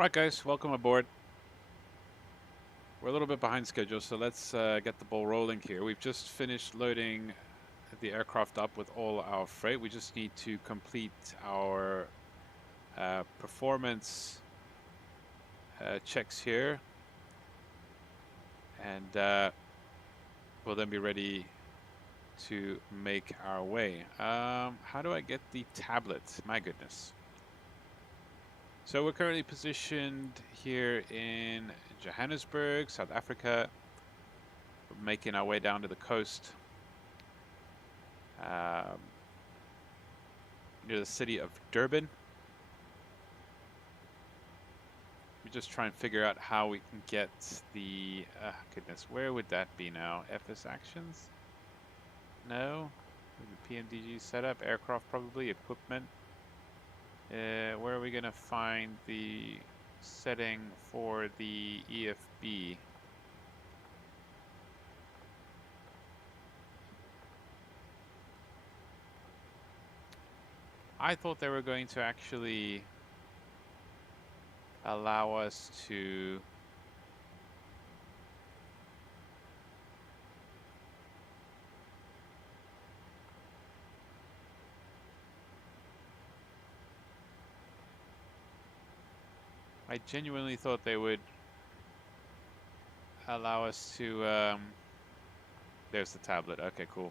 Right, guys, welcome aboard. We're a little bit behind schedule, so let's get the ball rolling here. We've just finished loading the aircraft up with all our freight. We just need to complete our performance checks here, and we'll then be ready to make our way. How do I get the tablet? My goodness. So we're currently positioned here in Johannesburg, South Africa. We're making our way down to the coast, near the city of Durban. We just try and figure out how we can get the, goodness, where would that be now? FS actions? No. The PMDG setup, aircraft probably, equipment. Where are we gonna find the setting for the EFB? I thought they were going to actually allow us to I genuinely thought they would allow us to there's the tablet. Okay, cool.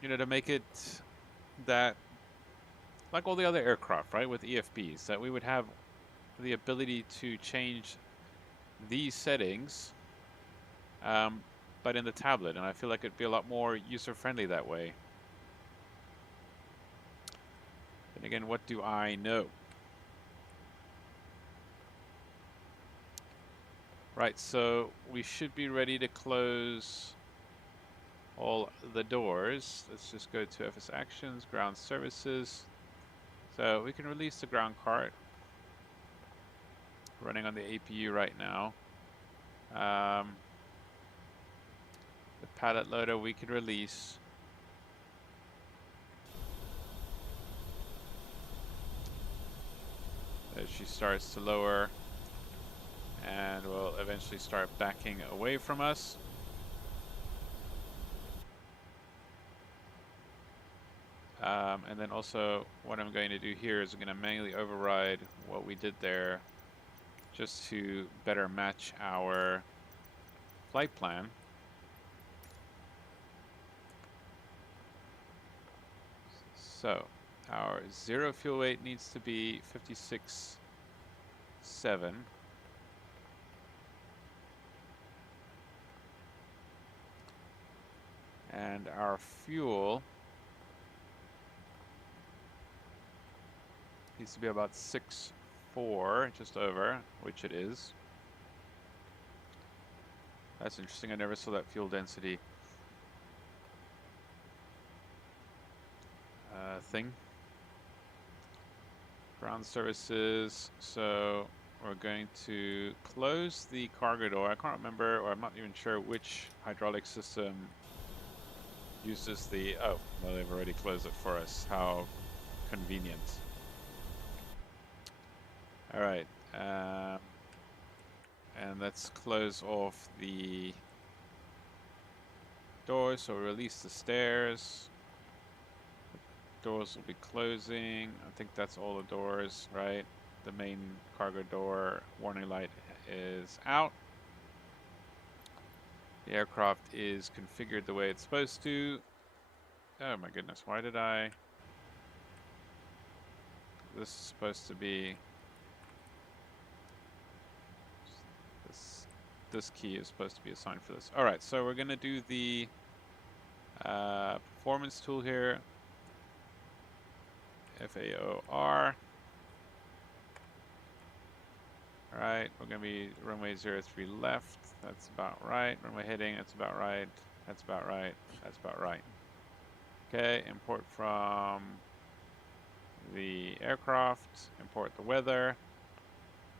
You know, to make it that like all the other aircraft, right, with EFBs, that we would have the ability to change these settings, but in the tablet, and I feel like it'd be a lot more user-friendly that way. And again, what do I know? Right, so we should be ready to close all the doors. Let's just go to FS Actions, Ground Services. So we can release the ground cart. Running on the APU right now. The pallet loader we can release. As she starts to lower and will eventually start backing away from us. And then also what I'm going to do here is I'm going to manually override what we did there just to better match our flight plan. So our zero fuel weight needs to be 56.7. And our fuel needs to be about 6.4, just over, which it is. That's interesting. I never saw that fuel density thing. Ground services. So we're going to close the cargo door. I can't remember, or I'm not even sure which hydraulic system uses the, oh, well, they've already closed it for us. How convenient. All right. And let's close off the doors. So release the stairs. The doors will be closing. I think that's all the doors, right? The main cargo door warning light is out. The aircraft is configured the way it's supposed to. Oh my goodness, why did I? This is supposed to be, this key is supposed to be assigned for this. All right, so we're gonna do the performance tool here. FAOR. All right, we're gonna be runway 03 left. That's about right. Runway heading, that's about right. That's about right. That's about right. Okay, import from the aircraft, import the weather.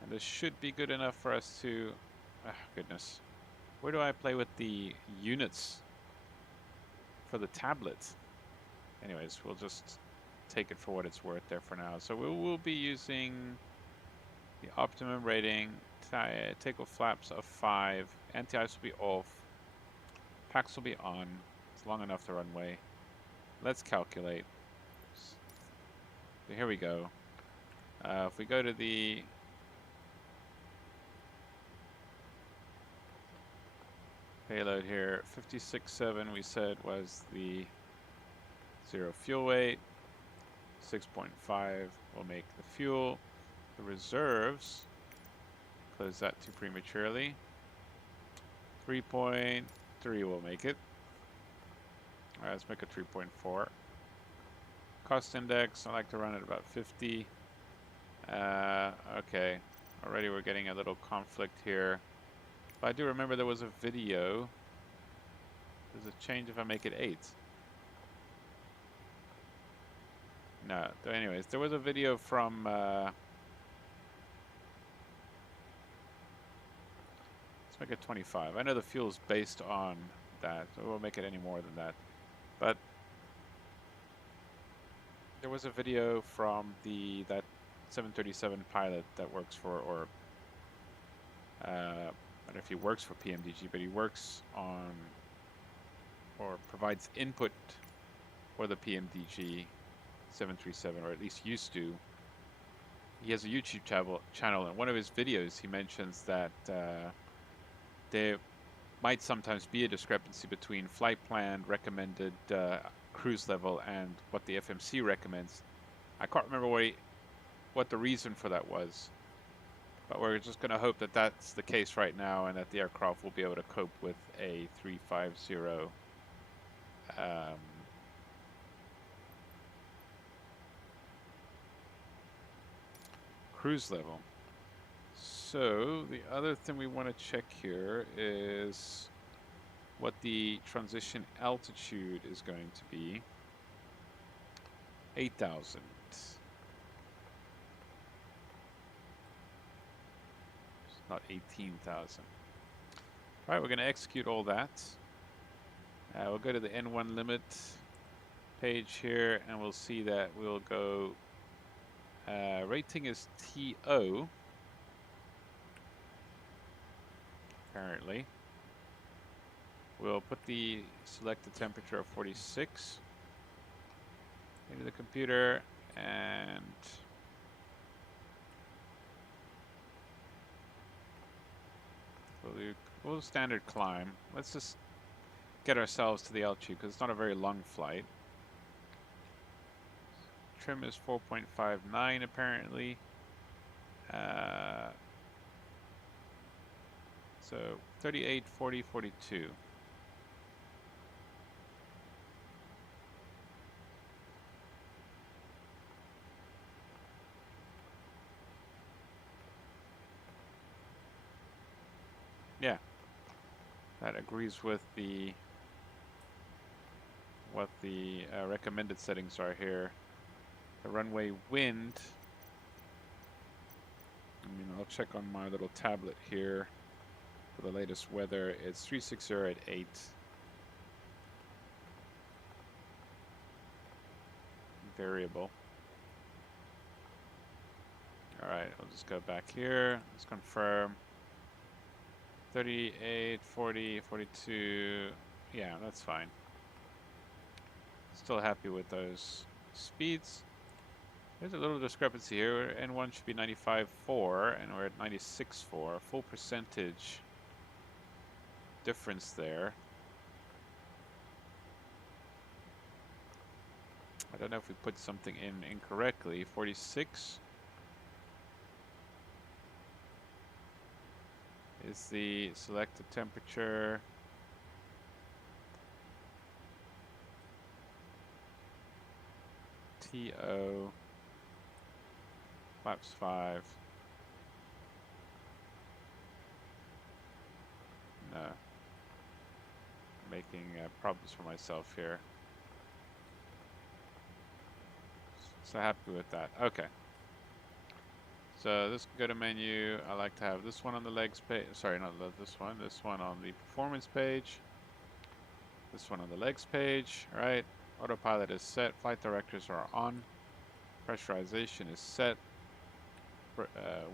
And this should be good enough for us to, goodness. Where do I play with the units for the tablet? Anyways, we'll just take it for what it's worth there for now. So we'll be using The optimum rating, takeoff flaps of 5, anti-ice will be off, packs will be on, it's long enough the runway. Let's calculate. So here we go. If we go to the payload here, 56.7 we said was the 0 fuel weight, 6.5 will make the fuel. The reserves, close that too prematurely, 3.3 will make it. Alright, let's make it 3.4. Cost index, I like to run at about 50. Okay, already we're getting a little conflict here. But I do remember there was a video. Does it change if I make it 8? No, anyways, there was a video from let's make it 25. I know the fuel is based on that, so we'll make it any more than that. But there was a video from that 737 pilot that works for, or I don't know if he works for PMDG, but he works on, or provides input for the PMDG 737, or at least used to. He has a YouTube channel, and one of his videos he mentions that there might sometimes be a discrepancy between flight plan, recommended cruise level, and what the FMC recommends. I can't remember what the reason for that was, but we're just going to hope that that's the case right now, and that the aircraft will be able to cope with a 350 cruise level. So the other thing we want to check here is what the transition altitude is going to be. 8,000. It's not 18,000. All right, we're going to execute all that. We'll go to the N1 limit page here, and we'll see that we'll go, rating is TO, apparently. We'll put the selected temperature of 46 into the computer, and we'll do standard climb. Let's just get ourselves to the altitude because it's not a very long flight. Trim is 4.59 apparently. So 38, 40, 42. Yeah, that agrees with what the recommended settings are here. The runway wind, I'll check on my little tablet here for the latest weather. It's 360 at 8. Variable. All right, I'll just go back here. Let's confirm. 38, 40, 42. Yeah, that's fine. Still happy with those speeds. There's a little discrepancy here. N1 should be 95.4 and we're at 96.4. Full percentage difference there. I don't know if we put something in incorrectly. 46 is the selected temperature. TO flaps 5. No. Making problems for myself here. So happy with that. Okay. So this go to menu. I like to have this one on the legs page. Sorry, not this one. This one on the performance page. This one on the legs page. All right. Autopilot is set. Flight directors are on. Pressurization is set.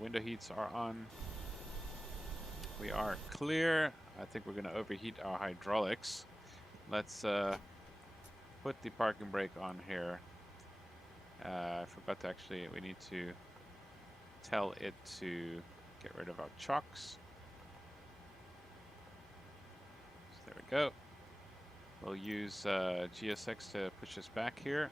window heats are on. We are clear. I think we're going to overheat our hydraulics. Let's put the parking brake on here. I forgot to actually, we need to tell it to get rid of our chocks. So there we go. We'll use GSX to push us back here.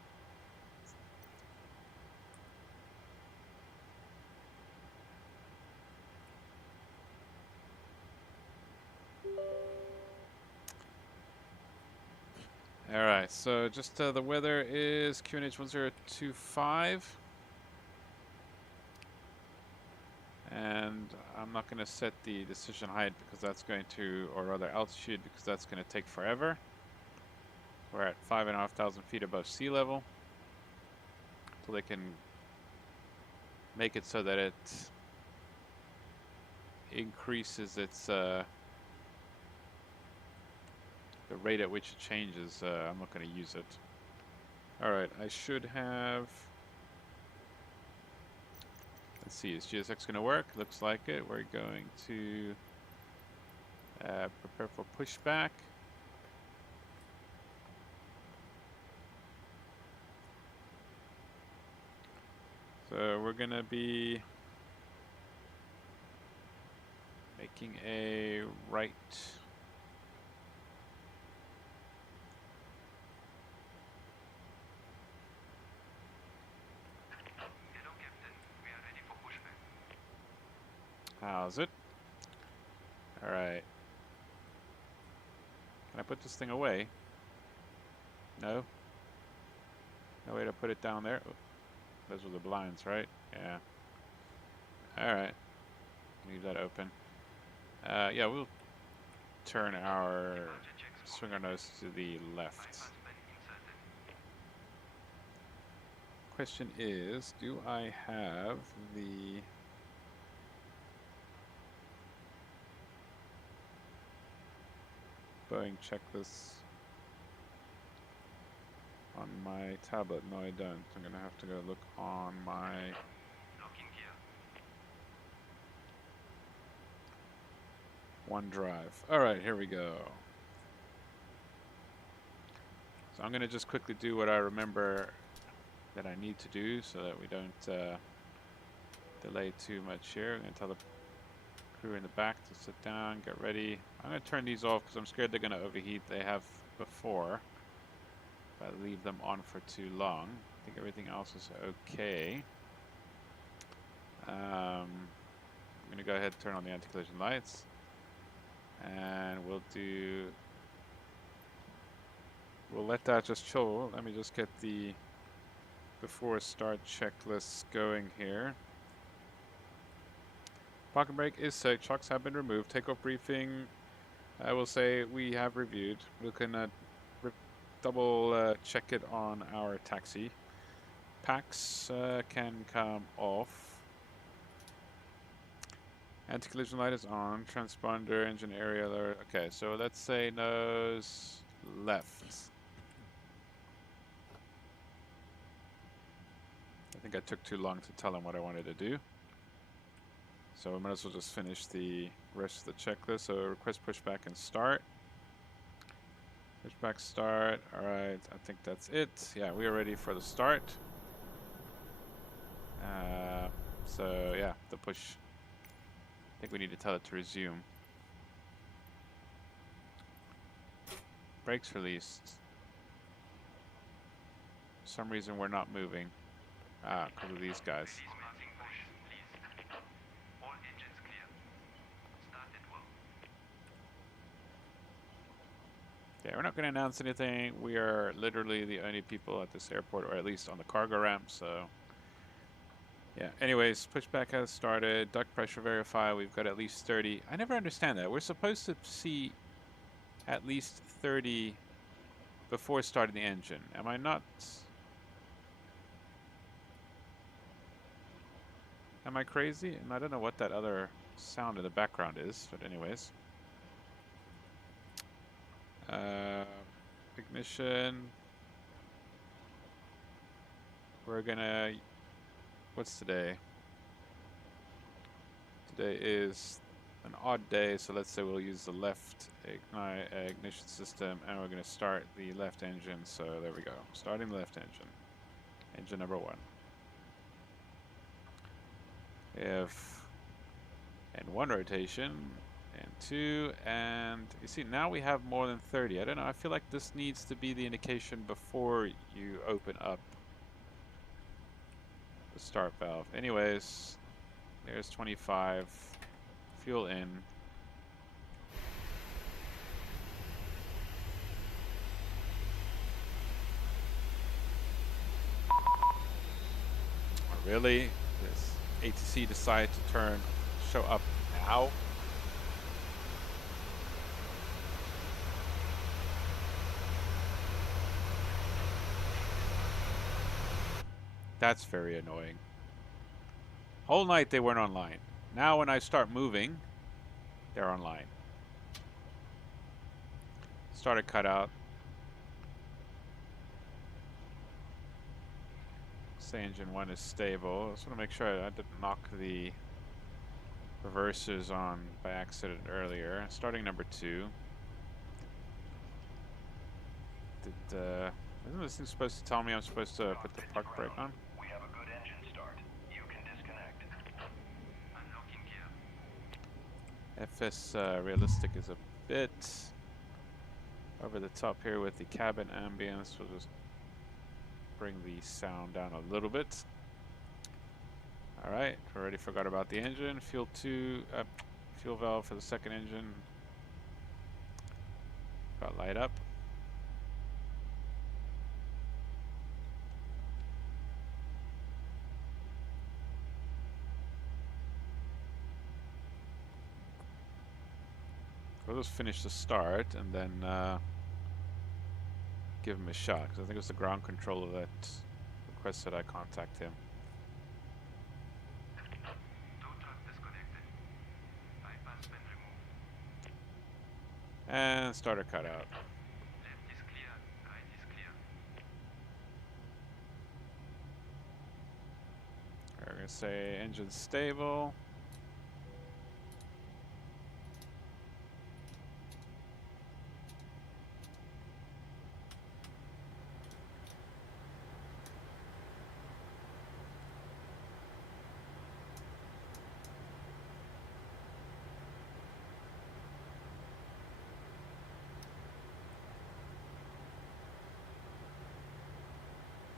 Alright, so just the weather is QNH 1025. And I'm not going to set the decision height because that's going to, or rather altitude, because that's going to take forever. We're at 5,500 feet above sea level. So they can make it so that it increases its the rate at which it changes. I'm not going to use it. Alright, I should have... Let's see, is GSX going to work? Looks like it. We're going to prepare for pushback. So we're going to be making a right. How's it? Alright. Can I put this thing away? No? No way to put it down there? Oh, those were the blinds, right? Yeah. Alright. Leave that open. Yeah, we'll turn our... swing our nose to the left. Question is, do I have the... Boeing checklist on my tablet? No, I don't. I'm gonna have to go look on my OneDrive. Alright, here we go. So I'm gonna just quickly do what I remember that I need to do so that we don't delay too much here. I'm gonna tell the crew in the back to sit down, get ready. I'm going to turn these off because I'm scared they're going to overheat. They have before. If I leave them on for too long. I think everything else is okay. I'm going to go ahead and turn on the anti-collision lights. And we'll let that just chill. Let me just get the before start checklist going here. Parking brake is set. Chocks have been removed. Takeoff briefing, I will say we have reviewed. We can double check it on our taxi. Packs can come off. Anti-collision light is on. Transponder, engine area alert. Okay, so let's say nose left. I think I took too long to tell him what I wanted to do. So we might as well just finish the rest of the checklist. So request pushback and start. Pushback start. Alright, I think that's it. Yeah, we are ready for the start. So yeah, the push. I think we need to tell it to resume. Brakes released. For some reason we're not moving. Because of these guys. Yeah, we're not going to announce anything. We are literally the only people at this airport, or at least on the cargo ramp, so... Yeah, anyways, pushback has started. Duct pressure verify. We've got at least 30. I never understand that. We're supposed to see at least 30 before starting the engine. Am I not... Am I crazy? And I don't know what that other sound in the background is, but anyways. Ignition. We're gonna... What's today? Today is an odd day, so let's say we'll use the left ignition system, and we're going to start the left engine. So there we go, starting the left engine. Engine number 1. We have N1 rotation, N2, and you see now we have more than 30. I don't know, I feel like this needs to be the indication before you open up the start valve. Anyways, there's 25, fuel in. Oh, really? Does ATC decide to show up now? That's very annoying. Whole night they weren't online. Now when I start moving, they're online. Started cutout. Say engine 1 is stable. I just want to make sure I didn't knock the reversers on by accident earlier. Starting number 2. Isn't this thing supposed to tell me I'm supposed to put the park brake on? We have a good engine start. You can disconnect. Unlocking gear. FS realistic is a bit over the top here with the cabin ambience. We'll just bring the sound down a little bit. Alright, already forgot about the engine. Fuel valve for the second engine. Got light up. We'll just finish the start and then give him a shot, because I think it was the ground controller that requested I contact him. And starter cutout. Left is clear, right is clear. We're going to say engine stable.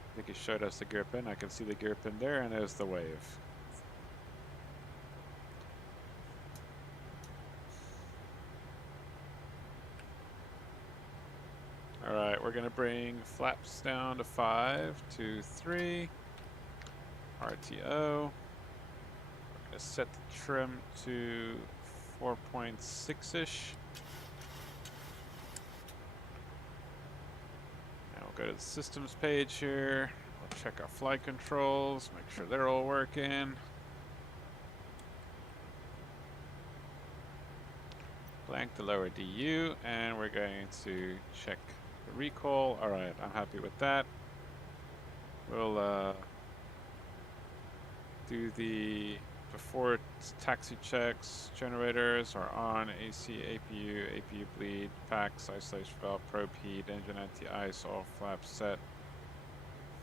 I think it showed us the gear pin. I can see the gear pin there, and there's the wave. Alright, we're going to bring flaps down to 5, 2, 3. RTO. We're going to set the trim to 4.6-ish. Go to the systems page here. We'll check our flight controls, make sure they're all working. Blank the lower DU, and we're going to check the recall. Alright, I'm happy with that. We'll do the before taxi checks. Generators are on. AC, APU bleed, packs, isolation valve, probe heat, engine anti-ice, all flaps set.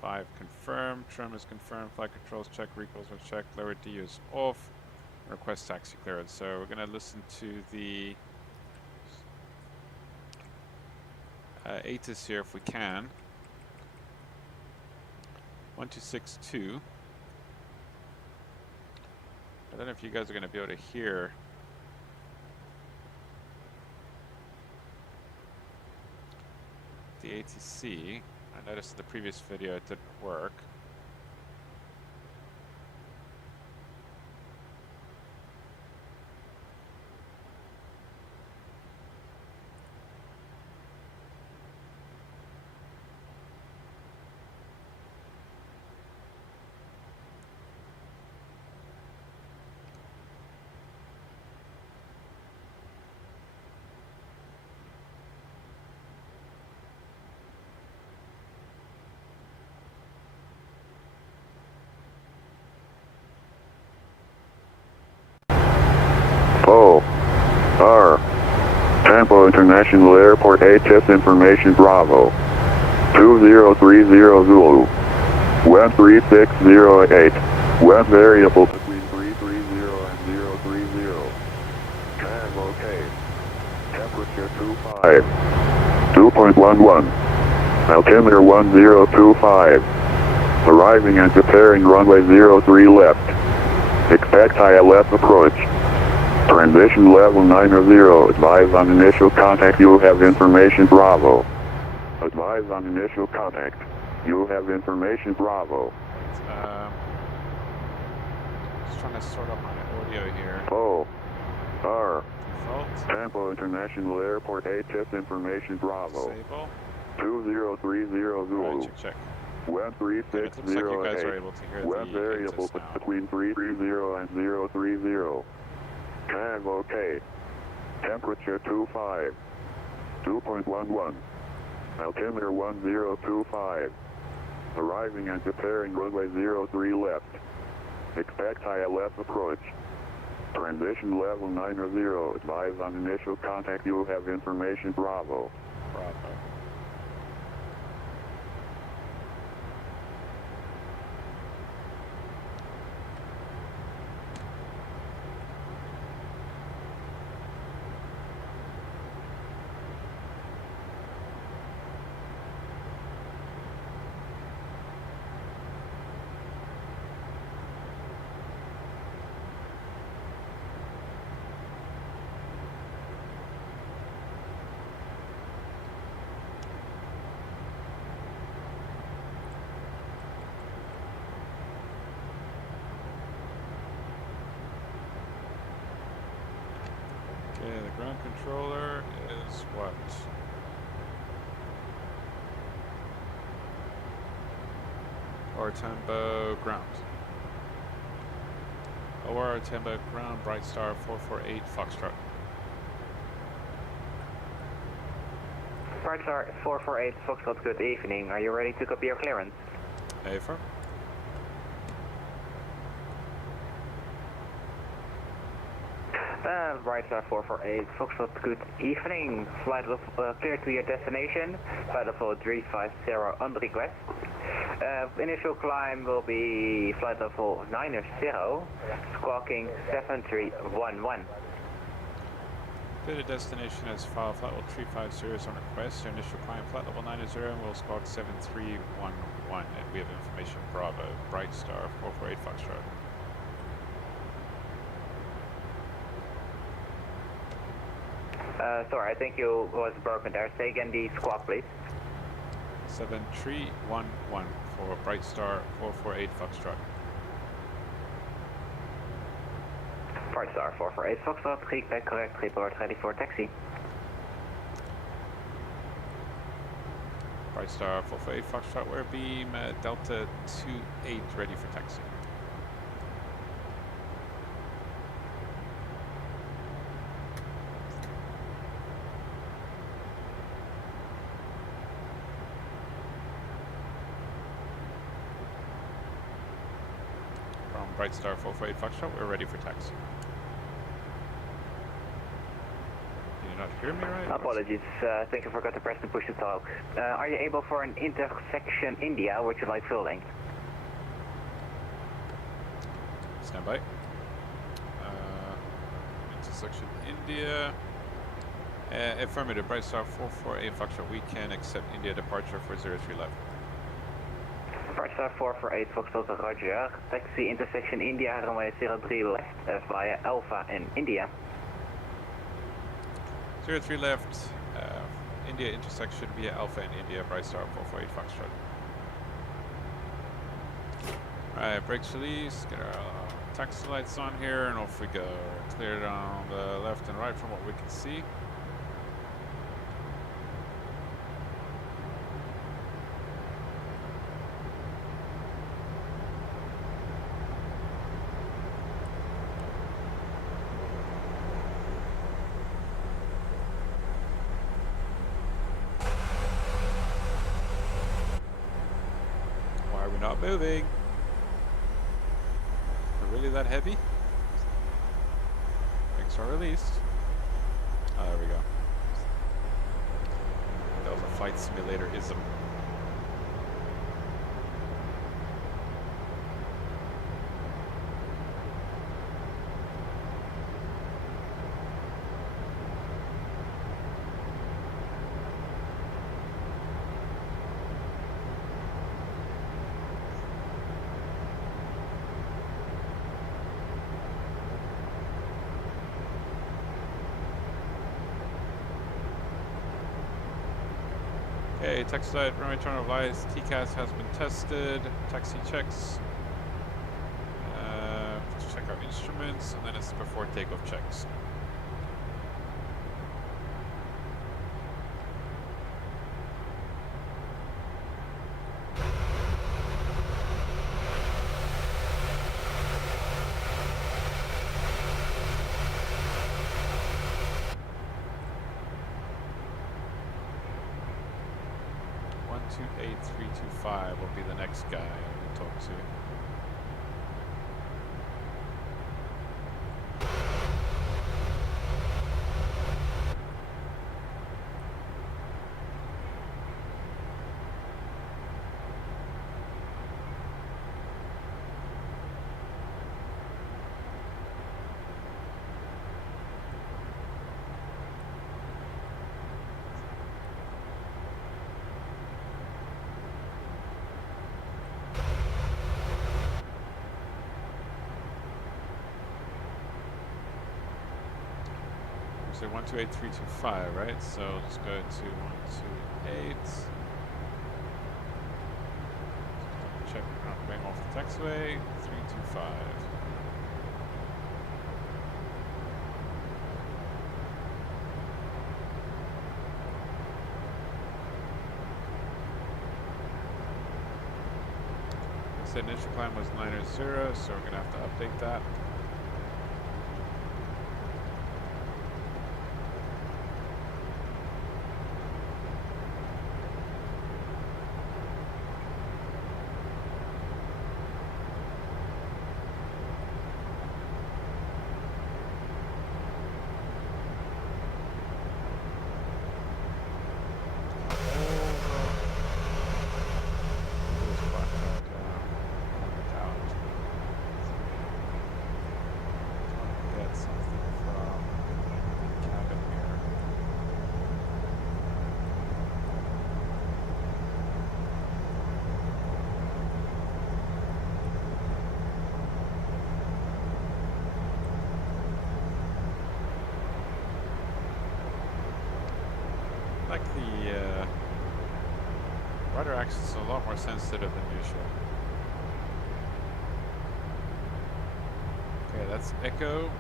5 confirmed, trim is confirmed, flight controls check, recalls are checked, lower DU is off. Request taxi clearance. So we're going to listen to the ATIS here if we can. 1262. I don't know if you guys are going to be able to hear the ATC. I noticed in the previous video it didn't work. O.R. Tampa International Airport HS information Bravo. 2030 Zulu. Web 3608. Web variable between 330 and 030. Tag OK. Temperature 25. 2.11. Altimeter 1025. Arriving and preparing runway 03 left. Expect ILS approach. Transition level 90. Advise on initial contact. You have information Bravo. Advise on initial contact. You have information Bravo. Just trying to sort out my audio here. O.R. Default. Tampa International Airport HS information Bravo. Disable. 2030 Zulu. Alright, check. Web And it looks like you guys 3608. are able to hear Web the variable HITS now. between 330 and 030. Tag OK. Temperature 25. 2.11. Altimeter 1025. Arriving and preparing runway 03 left. Expect ILS approach. Transition level 90. Advise on initial contact. You have information Bravo. Bravo. Okay, the ground controller is what? OR tempo ground. OR tempo ground, Bright Star 448 Foxtrot. Bright Star 448 Foxtrot, good evening. Are you ready to copy your clearance? Affirm. Bright Star 448 Foxtrot, good evening. Flight level clear to your destination. Flight level 350 on request. Initial climb will be flight level 90, squawking 7311. Clear to destination as file. Flight level 350 is on request. Your initial climb flight level 90 and will squawk 7311. And we have information Bravo. Bright Star 448 Foxtrot. Sorry, I think you was broken there. Say again the squawk, please. 7311 for Bright Star 448 Foxtrot. Bright Star 448 Foxtrot, feedback correct, report ready for taxi. Bright Star 448 Foxtrot, we're beam Delta 28 ready for taxi. Bright Star 448 Foxtrot, we're ready for taxi. Can you not hear me right? Apologies, I think I forgot to press the push to talk. Are you able for an intersection India, would you like full length? Stand by. Intersection India. Affirmative, Bright Star 448 Foxtrot, we can accept India departure for 03 left. Bright Star 448 Foxtrot, Roger. Taxi intersection India, runway 03 left via Alpha in India. 03 left, India intersection via Alpha in India, Bright Star 448 Foxtrot. Alright, brakes release, get our taxi lights on here, and off we go. Cleared on the left and right from what we can see. Not moving. Are really that heavy? Checks are released. Oh, there we go. That was a flight simulator-ism. Okay, taxi side, runway turn of lights, TCAS has been tested, taxi checks, check out instruments, and then it's before takeoff checks. .28325 will be the next guy we talk to. So 128325, right? So let's go to 128. Check going off the taxiway. 325. I said initial climb was 900, so we're gonna have to update that. Like the rudder axis is a lot more sensitive than usual. Okay, that's echo.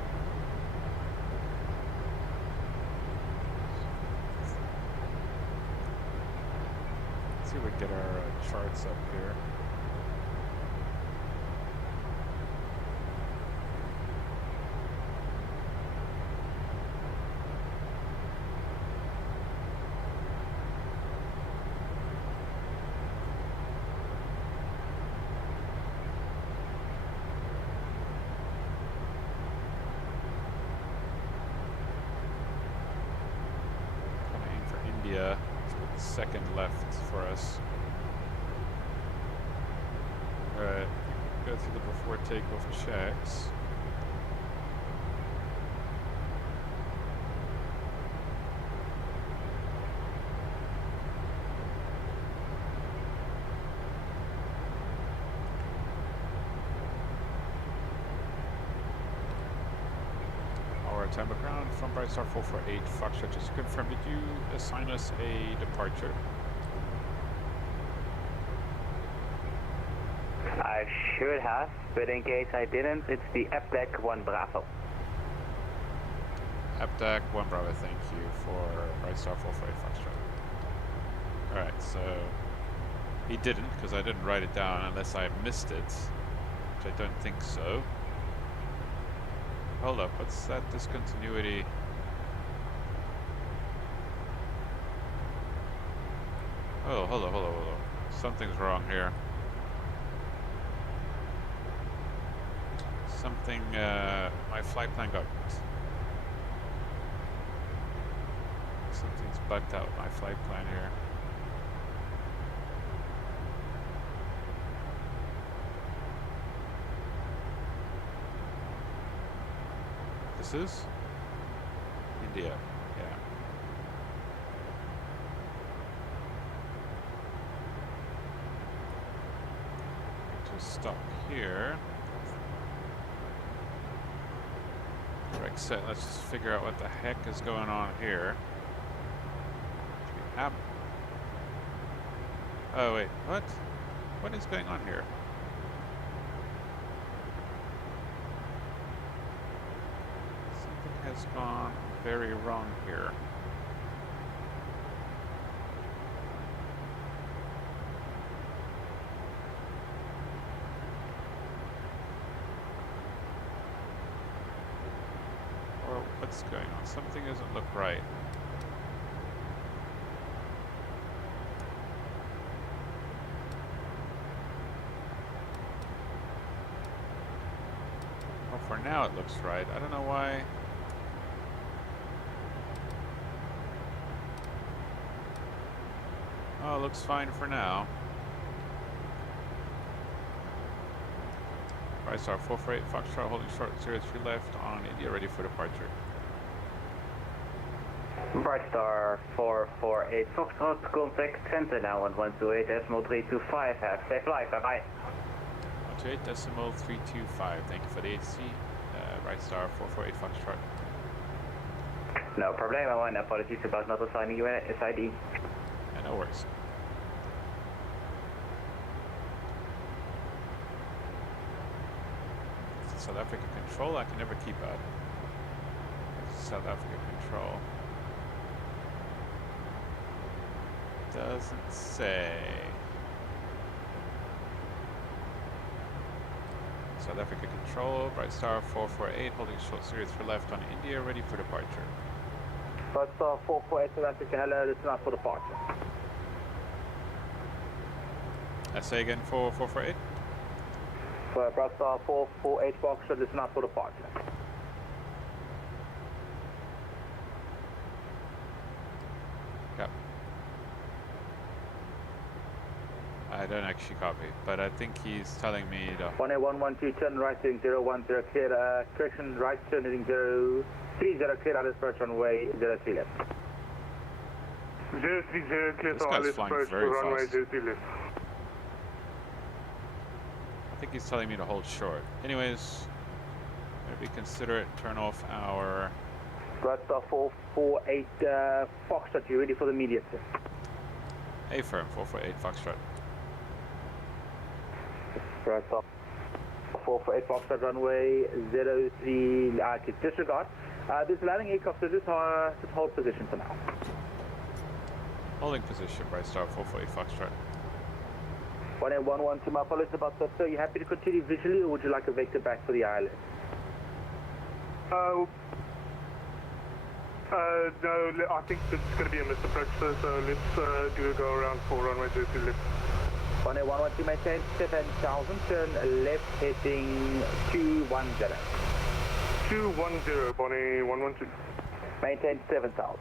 Let's see if we can get our charts up here. Second left for us. Alright, go through the before takeoff checks. Time back ground from Bright Star 448 Foxtrot, just to confirm, did you assign us a departure? I should have, but in case I didn't, it's the APDEC 1 Bravo. APDEC 1 Bravo, thank you for Bright Star 448 Foxtrot. Alright, so he didn't, because I didn't write it down unless I missed it, which I don't think so. Hold up, what's that discontinuity? Oh, hold on. Something's wrong here. Something, my flight plan got Something's bugged out with my flight plan here. This is India, yeah. Just stop here. Right set, let's just figure out what the heck is going on here. Oh wait, what? What is going on here? Something has gone very wrong here. Or what's going on? Something doesn't look right. Well, for now it looks right. I don't know why. Oh, it looks fine for now. Right star 448 Foxtrot holding short 03 left on India, ready for departure. Bright Star 448 Foxtrot, contact center now on 128.325. Have a safe flight, bye bye. 128.325, thank you for the HC. Right star 448 Foxtrot. No problemo, and apologies about not assigning you an SID. Yeah, no worries. South Africa control, I can never keep up. South Africa control. Doesn't say. South Africa control, Bright Star 448, holding short series for left on India, ready for departure. Bright Star 448 South Africa, hello, listen up for departure. Say again for 448? Bright Star 448 Foxtrot, listen up for departure. Yep. I don't actually copy, but I think he's telling me to... 1812, turn right heading 010, clear, correction, right turn heading 030, clear out approach runway 03 left. 030, clear This to guy's Alice flying approach very for runway fast. 03 left. I think he's telling me to hold short. Anyways, maybe consider it, turn off our... Bright Star 448 Foxtrot, you ready for the immediate? A-firm, 448 Foxtrot. Bright Star 448 Foxtrot, runway 03, disregard. This landing aircraft, so just hold position for now. Holding position, Bright Star 448 Foxtrot. 1811 to my apologies about that, sir. Are you happy to continue visually or would you like a vector back for the island? No, I think it's going to be a missed approach, sir, so let's do a go around for runway 03 left. 1811 to maintain 7,000, turn left heading 210. 210, Bonnie 112. Maintain 7,000.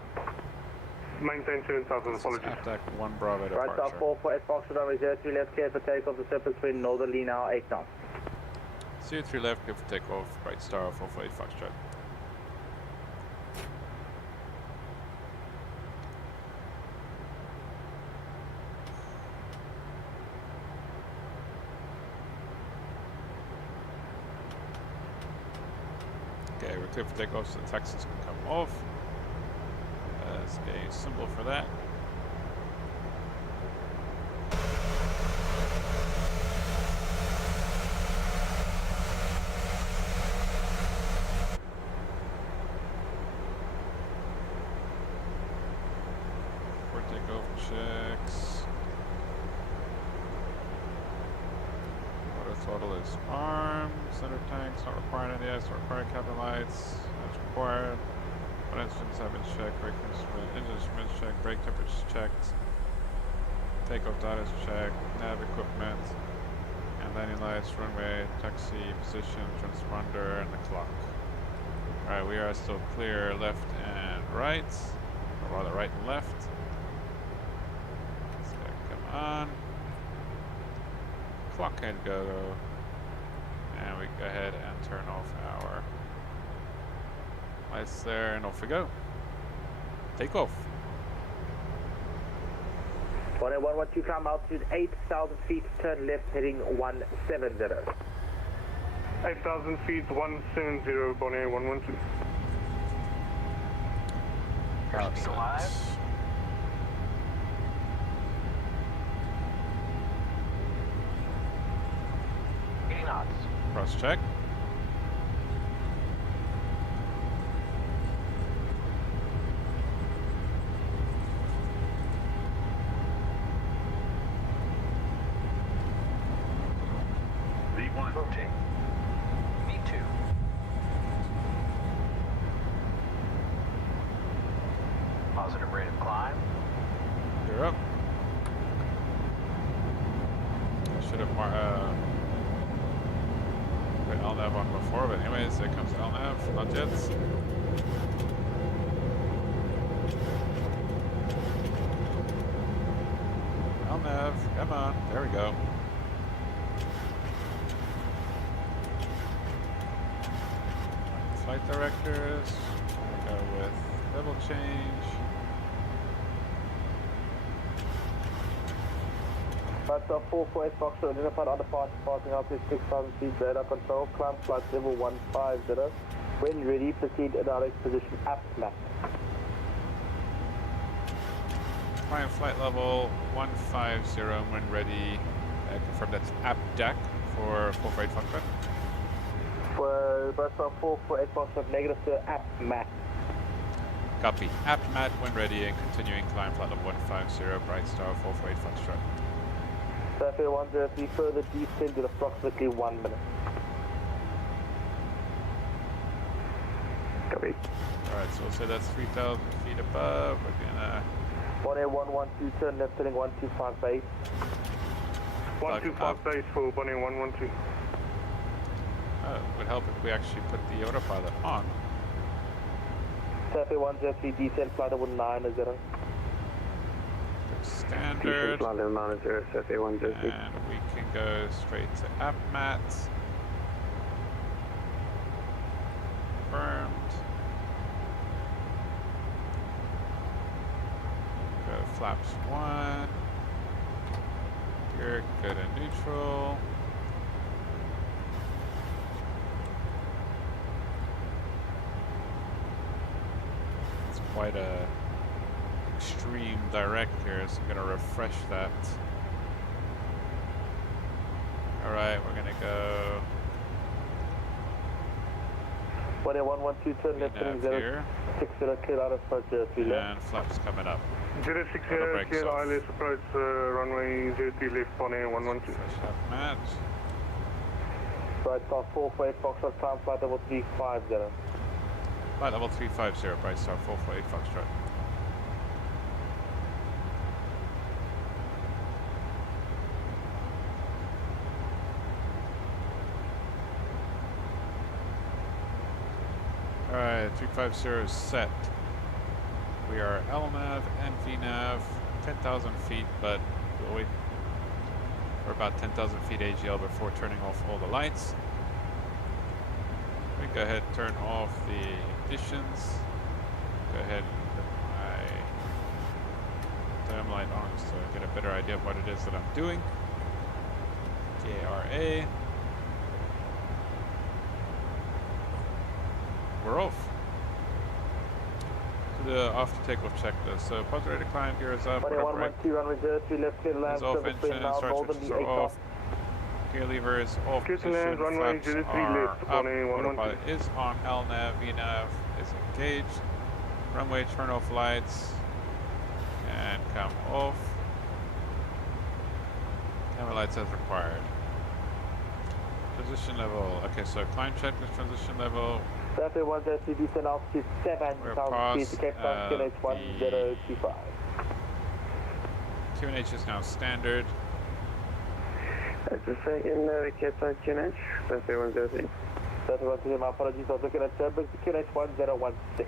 Maintain 7,000, apologies. Attack 1 Bravo Right departure. Star 448 Foxtrot, runway 03 left, clear for takeoff, the surface wind northerly now 8 knots. 03 left, clear for takeoff, Bright Star 448 Foxtrot. Okay, we're clear for takeoff, so the taxis can come off. There's a symbol for that. For takeoff checks. Water throttle is armed. Center tanks not required in the ice, not required cabin lights. That's required. What instruments have been checked? Brake instruments checked. Brake temperatures checked. Takeoff data is checked. Nav equipment. And landing lights, runway, taxi, position, transponder, and the clock. Alright, we are still clear left and right. or rather right and left. So come on. Clock head go. And we go ahead and turn off our lights there, and off we go. Take off. 112, climb altitude 8,000 feet, turn left heading 170. 8,000 feet, 170, Bonnie 112. Airspeed alive. Knots. Cross check. V1. Rotate. V2. Positive rate of climb. You're up. I should have put LNAV on before, but anyways, there comes LNAV, not jets. LNAV, come on, there we go. Flight directors, we'll go with level change. That's 448 Foxtrot, identified underpass, passing out to 6,000 feet, radar control, climb flight level 150. When ready, proceed in direct position aft map. Climb flight level 150 when ready. Confirm that's app deck for 448 Foxtrot. For Bristol 448 Foxtrot, negative to aft map. Copy. App mat when ready and continuing climb flight level 150, Bright Star 448 Foxtrot. Survey 103, further descend in approximately 1 minute. Copy. Alright, so we'll say that's 3,000 feet above. We're gonna 18112, turn left heading 125 base. 125 base for Bonnie 112. it would help if we actually put the autopilot on. Survey 103, descend flight level 90. Standard. Flight level 90, Survey 103. And we can go straight to app mat. Confirmed. Go flaps 1. Here, go to neutral. It's quite a extreme direct here, so I'm gonna refresh that. Alright, we're gonna go 112, turn left heading nav here, 060, clear out of approach 03 left. and flaps coming up. 060, brakes clear off. ILS approach runway 03 left, Bonnie 112. Fresh up match. Bright Star 448 Foxtrot, climb flight level 350. Flight level 350, Bright Star 448 Foxtrot. Alright, 350 is set. We are LNAV and VNAV, 10,000 feet, but we'll wait for about 10,000 feet AGL before turning off all the lights. We go ahead and turn off the ignitions. Go ahead and put my dome light on so I get a better idea of what it is that I'm doing. JRA. We're off. To the after takeoff checklist. So positive rate of climb, gears up, Bonnie rudder brake 112, runway 03 left, clear land, is off, service engine train now, starts northerly switches are 8 off, knots. gear lever is off, Clear to position, land, runway flaps 03 are left, up, Bonnie 112. autopilot is on, LNAV, VNAV is engaged, runway turn off lights, and come off, camera lights as required. Transition level, okay, so climb checklist, transition level, Survey 103, descend altitude 7,000 feet to Cape Town, QNH 1025. QNH is now standard. That's a second, Cape Town QNH, Survey 103. Survey 103, my apologies, I was looking at Turbos, QNH 1016.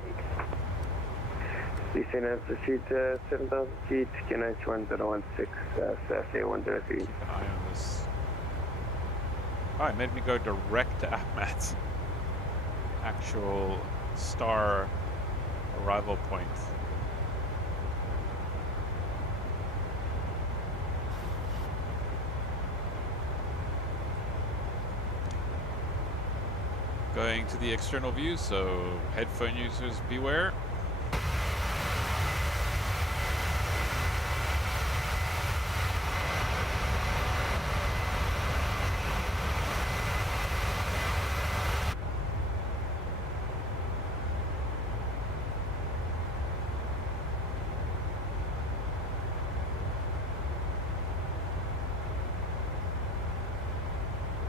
Descend altitude 7,000 feet, QNH 1016, Saturday 103. Keep an eye on this. Oh, it made me go direct to Ahmed's actual star arrival point. Going to the external view, so headphone users beware.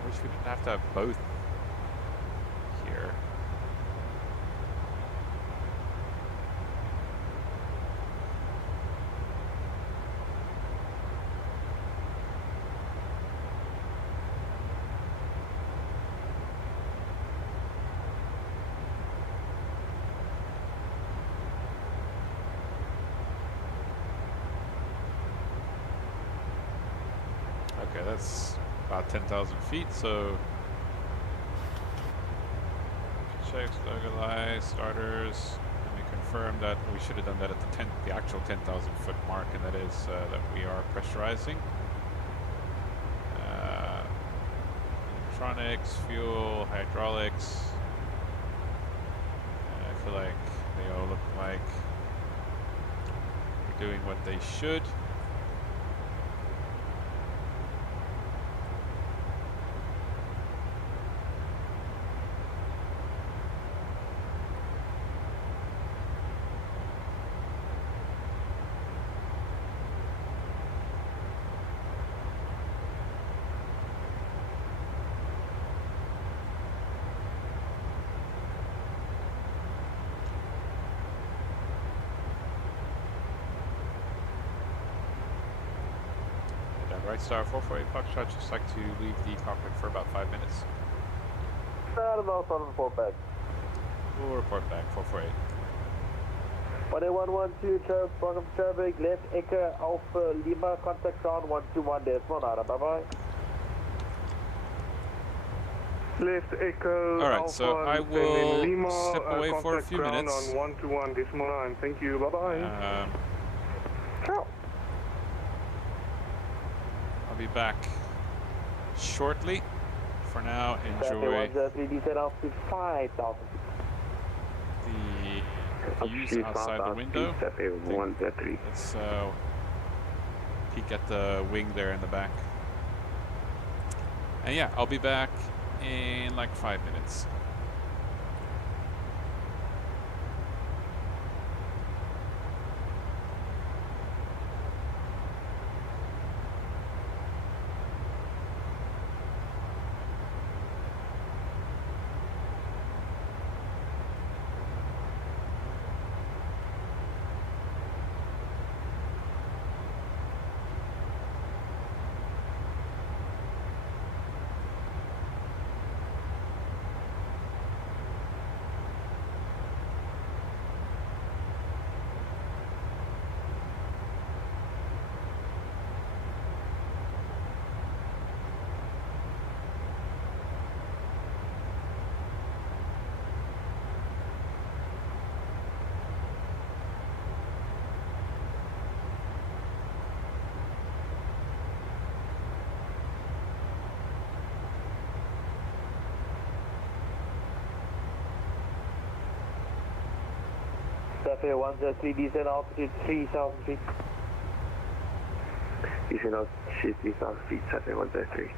Wish we didn't have to have both here. Okay, that's about 10,000 feet, so check, stabilize, starters. Let me confirm that we should have done that at the actual 10,000 foot mark, and that is that we are pressurizing. Electronics, fuel, hydraulics. I feel like they all look like they're doing what they should. Right Star 448 Foxtrot, just like to leave the cockpit for about 5 minutes. About on report back. We'll report back, 448. 1112, Charles, welcome to traffic, left Echo Alpha Lima, contact ground 121.9, bye-bye. Left Echo All right, Alpha, so I and will then Lima, step away for a contact few ground minutes. on 121.9. Thank you, bye-bye. Ciao. I'll be back shortly. For now, enjoy the views outside the window. Let's peek at the wing there in the back. And yeah, I'll be back in like 5 minutes. Cafe 103, descend altitude 3,000 feet. Descend altitude 3,000 feet, Cafe 103.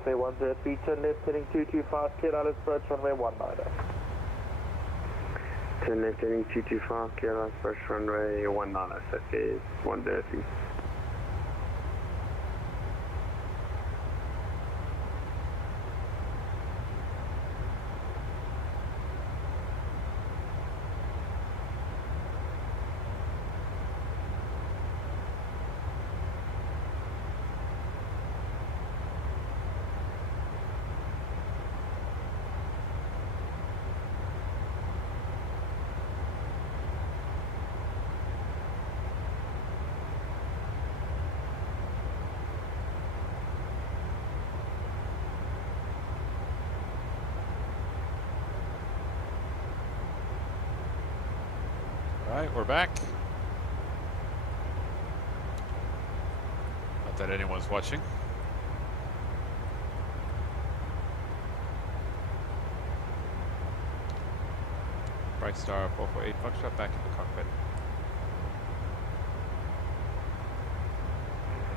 Cafe 103, turn left heading 225, clear island approach runway 19. Turn left heading 225, clear island approach runway 19, Cafe 103. Alright, we're back. Not that anyone's watching. Bright Star 448 Foxtrot back in the cockpit.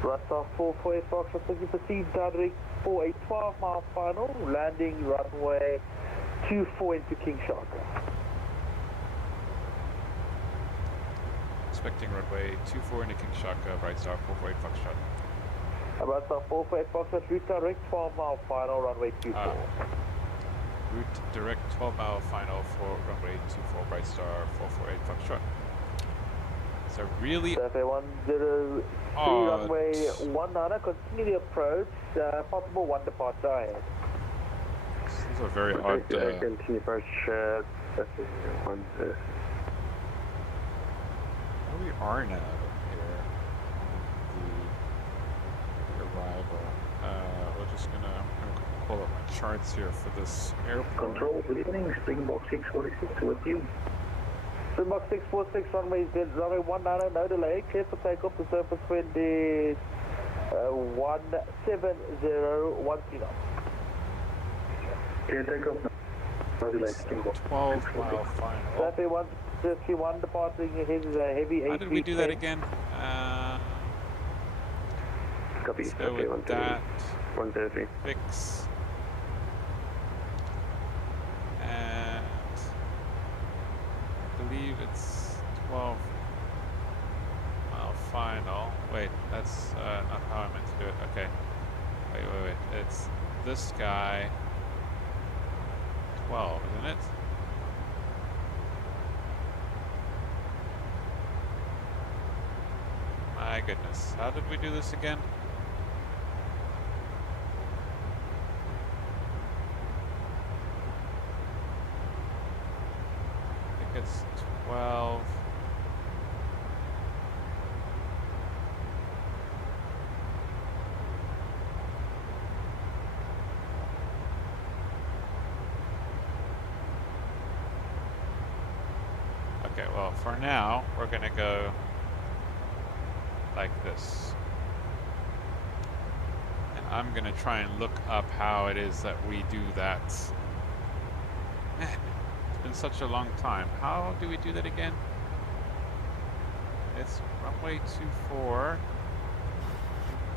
Russell 448 Foxtrot, taking proceed direct for a 12-mile final, landing runway 24 into King Shark. Expecting runway 24 into King Shaka, Bright Star 448 Foxtrot. Russell 448 Foxtrot, route direct 12-mile final, runway 24. Route direct 12-mile final for runway 24, Bright Star 448 Foxtrot. It's a really Cafe 103, runway 19, continue the approach, possible one departure ahead. This is a very odd. Continue approach, Cafe 103. Where we are now here on the arrival. We're just gonna pull up my charts here for this airport. Control, good evening. Springbok 646 with you. Springbok 646, runway is dead, runway 19, no delay, clear for takeoff, the surface wind is 17013 knots. Clear takeoff now. No delay, Springbok. 12-mile final. Cafe 151 departing ahead is a heavy 8. How did we do that again? Copy, Let's go Cafe with that. 103. Fix. And I believe it's 12-mile final. Wait, that's not how I meant to do it. Okay. Wait. It's this guy. 12, isn't it? My goodness. How did we do this again? I think it's 12. Okay, well, for now, we're going to go like this. And I'm going to try and look up how it is that we do that. Man, it's been such a long time. How do we do that again? It's runway 24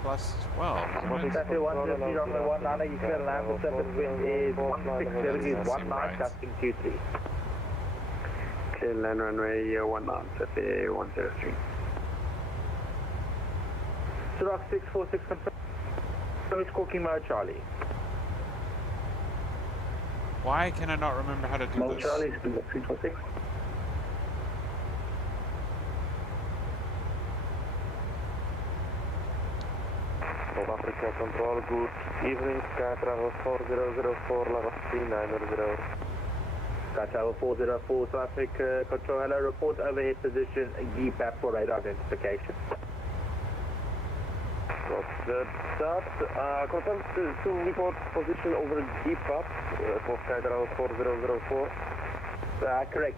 plus 12, isn't it? Cafe 150, runway 19, you can land, the surface wind is 160, gusting 23. Clear land runway 19, Cafe 103. Surak 646 confirm, it's cooking mode Charlie. Why can I not remember how to do Mode this? Charlie, Springbok 646. South Africa Control, good evening. Sky Travel 4004, level 3900. Sky Travel 404, South Africa Control, hello, report overhead position, EPAP for radar identification. Confirm to report position over GPAP for Sky Travel 4004. Correct.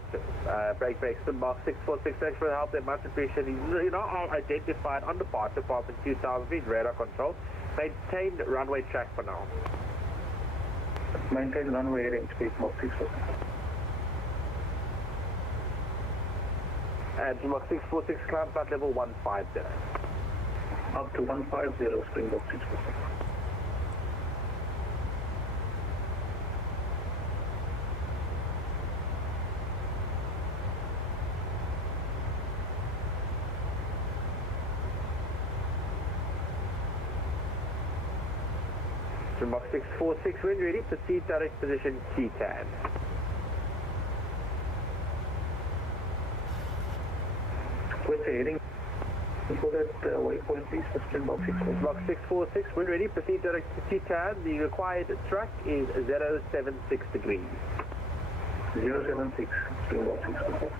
Break, Springbok 646, thanks for the help, they're much appreciated. You know, all identified on departure path in 2000 feet, radar control. Maintain runway track for now. Maintain runway heading Springbok 646. And Springbok 646, climb flight level 150. Up to 150, Springbok 646. Springbok 646, when ready, proceed direct position T-TAN. Where's the heading for that waypoint, please, for Springbok 646? Springbok 646, when ready, proceed direct to T-TAN. The required track is 076 degrees. 076, Springbok 646.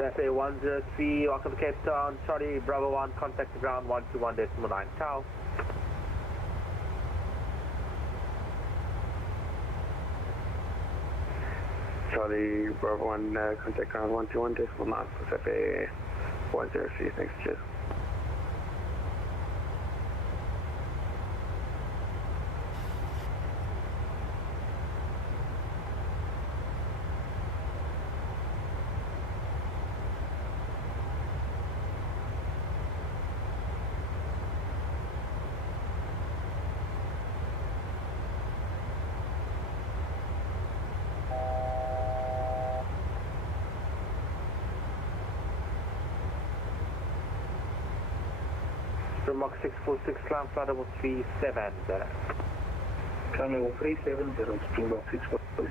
Cafe 103, welcome to Cape Town, Charlie Bravo 1, contact the ground 121.9, ciao. Charlie Bravo 1, contact ground 121.9, Pacific 103, thanks, cheers. Springbok 646, climb flight level 370. Climb level 370, Springbok 646.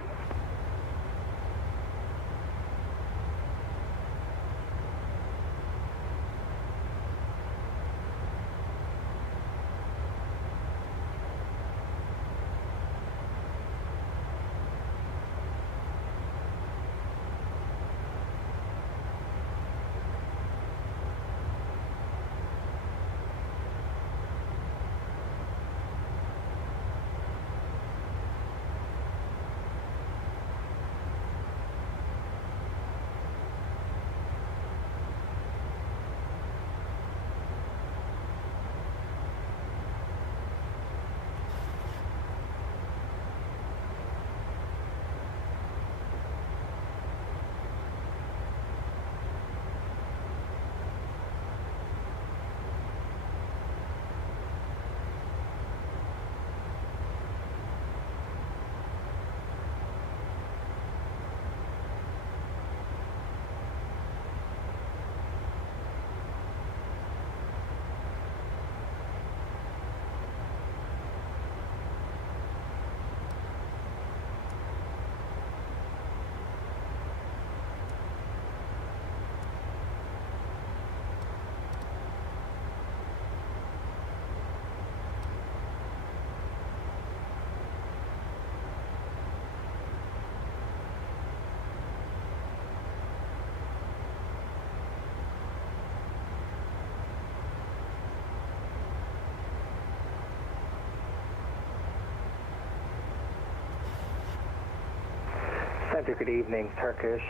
Center, good evening, Turkish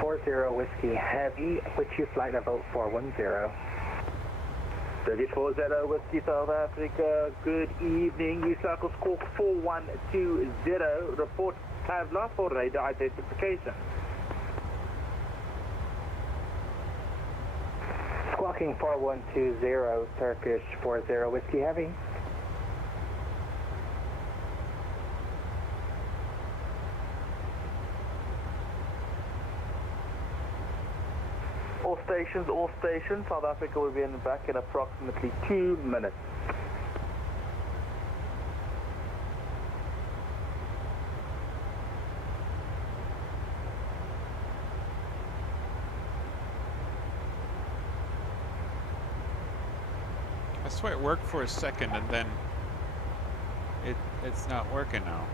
40 Whiskey Heavy, with you flight level 410. Turkish 40 Whiskey South Africa, good evening, you circle score 4120, report have lost for radar identification. Squawking 4120, Turkish 40 Whiskey Heavy. All stations, South Africa will be back in approximately 2 minutes. I swear it worked for a second and then it's not working now.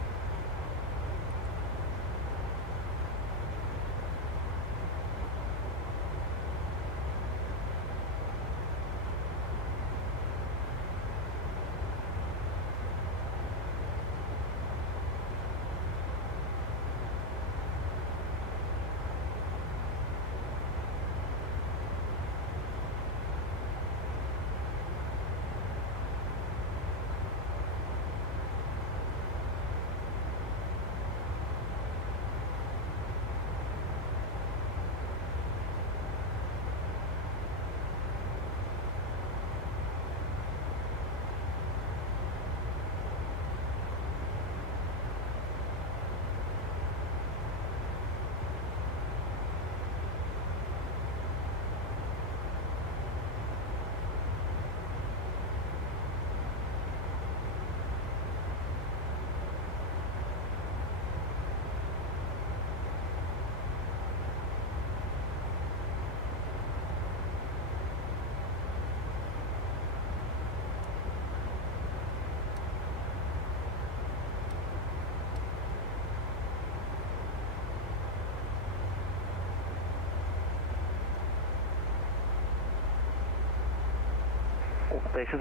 stations,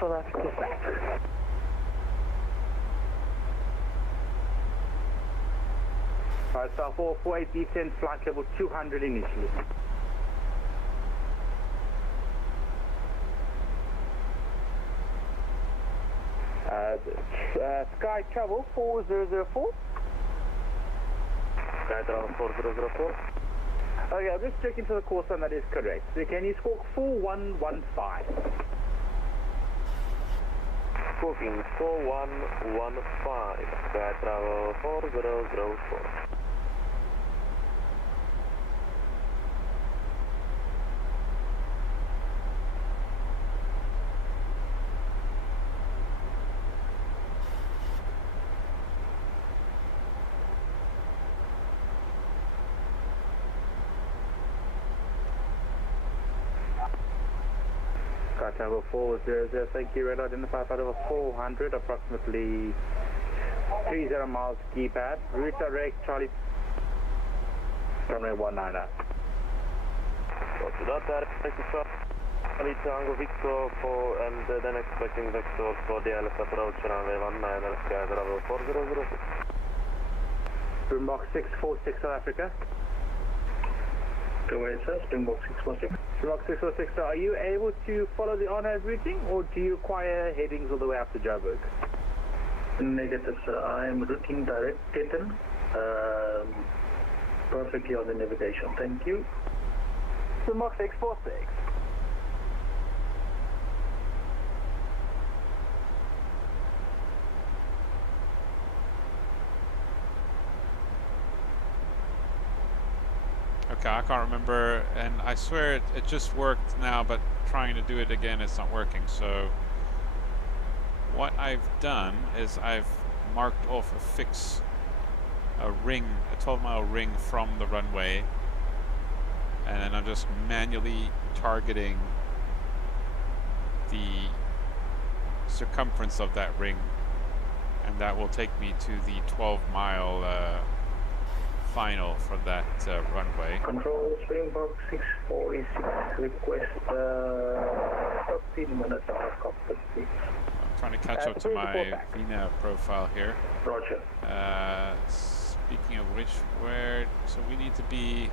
South Africa back. Alright, Star 448 descent, flight level 200 initially. Sky Travel 4004. Sky Travel 4004. Okay, I'm just checking to the course and that is correct. So can you squawk 4115? Squawking 4115. Sky Travel 4004. Sky Travel 400, thank you, radar identified flight level 400, approximately 30 miles keypad, route direct, Charlie, runway 19. Copy that, direct Charlie Tango Victor for, and then expecting vector for the LS approach runway 19, Sky Travel 4006. Springbok 646 South Africa. Go ahead, sir. Springbok 646. Springbok 646, so are you able to follow the on-hand routing or do you require headings all the way up to Joburg? Negative, sir. I am routing direct Titan. Perfectly on the navigation. Thank you. Springbok 646. Okay, I can't remember, and I swear it just worked now, but trying to do it again, it's not working. So what I've done is I've marked off a ring, a 12-mile ring from the runway, and then I'm just manually targeting the circumference of that ring, and that will take me to the 12-mile final for that runway. Control Springbok 646. Request 15 minutes out of cockpit, please. I'm trying to catch up to my VNAV profile here. Roger. Speaking of which, so we need to be,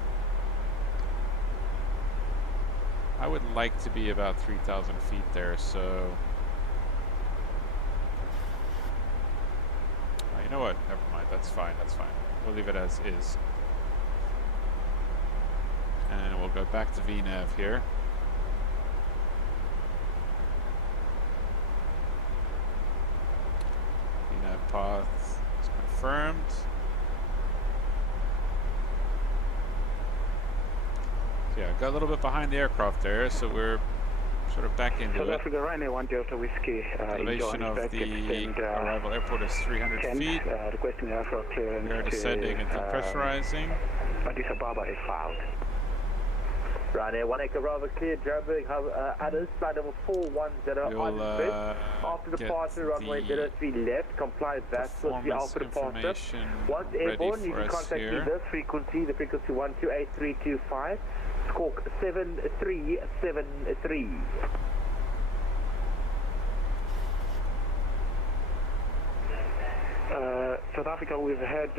I would like to be about 3,000 feet there, so, you know what, never mind, that's fine. We'll leave it as is. And we'll go back to VNAV here. VNAV path is confirmed. So yeah, got a little bit behind the aircraft there, so we're sort of back into South it. Africa, Ryanair 1 Delta Whiskey. Elevation of the arrival airport is 300 feet. Requesting aircraft clearance. We are descending and depressurizing. Addis Ababa is filed. Ryanair 1 Echo Bravo cleared Joburg, others, flight level 410 on bridge. After departure, runway 03 left, comply that with the Alpha departure. Once airborne, you can contact me this frequency, the frequency 128325, squawk 7373. South Africa, we've had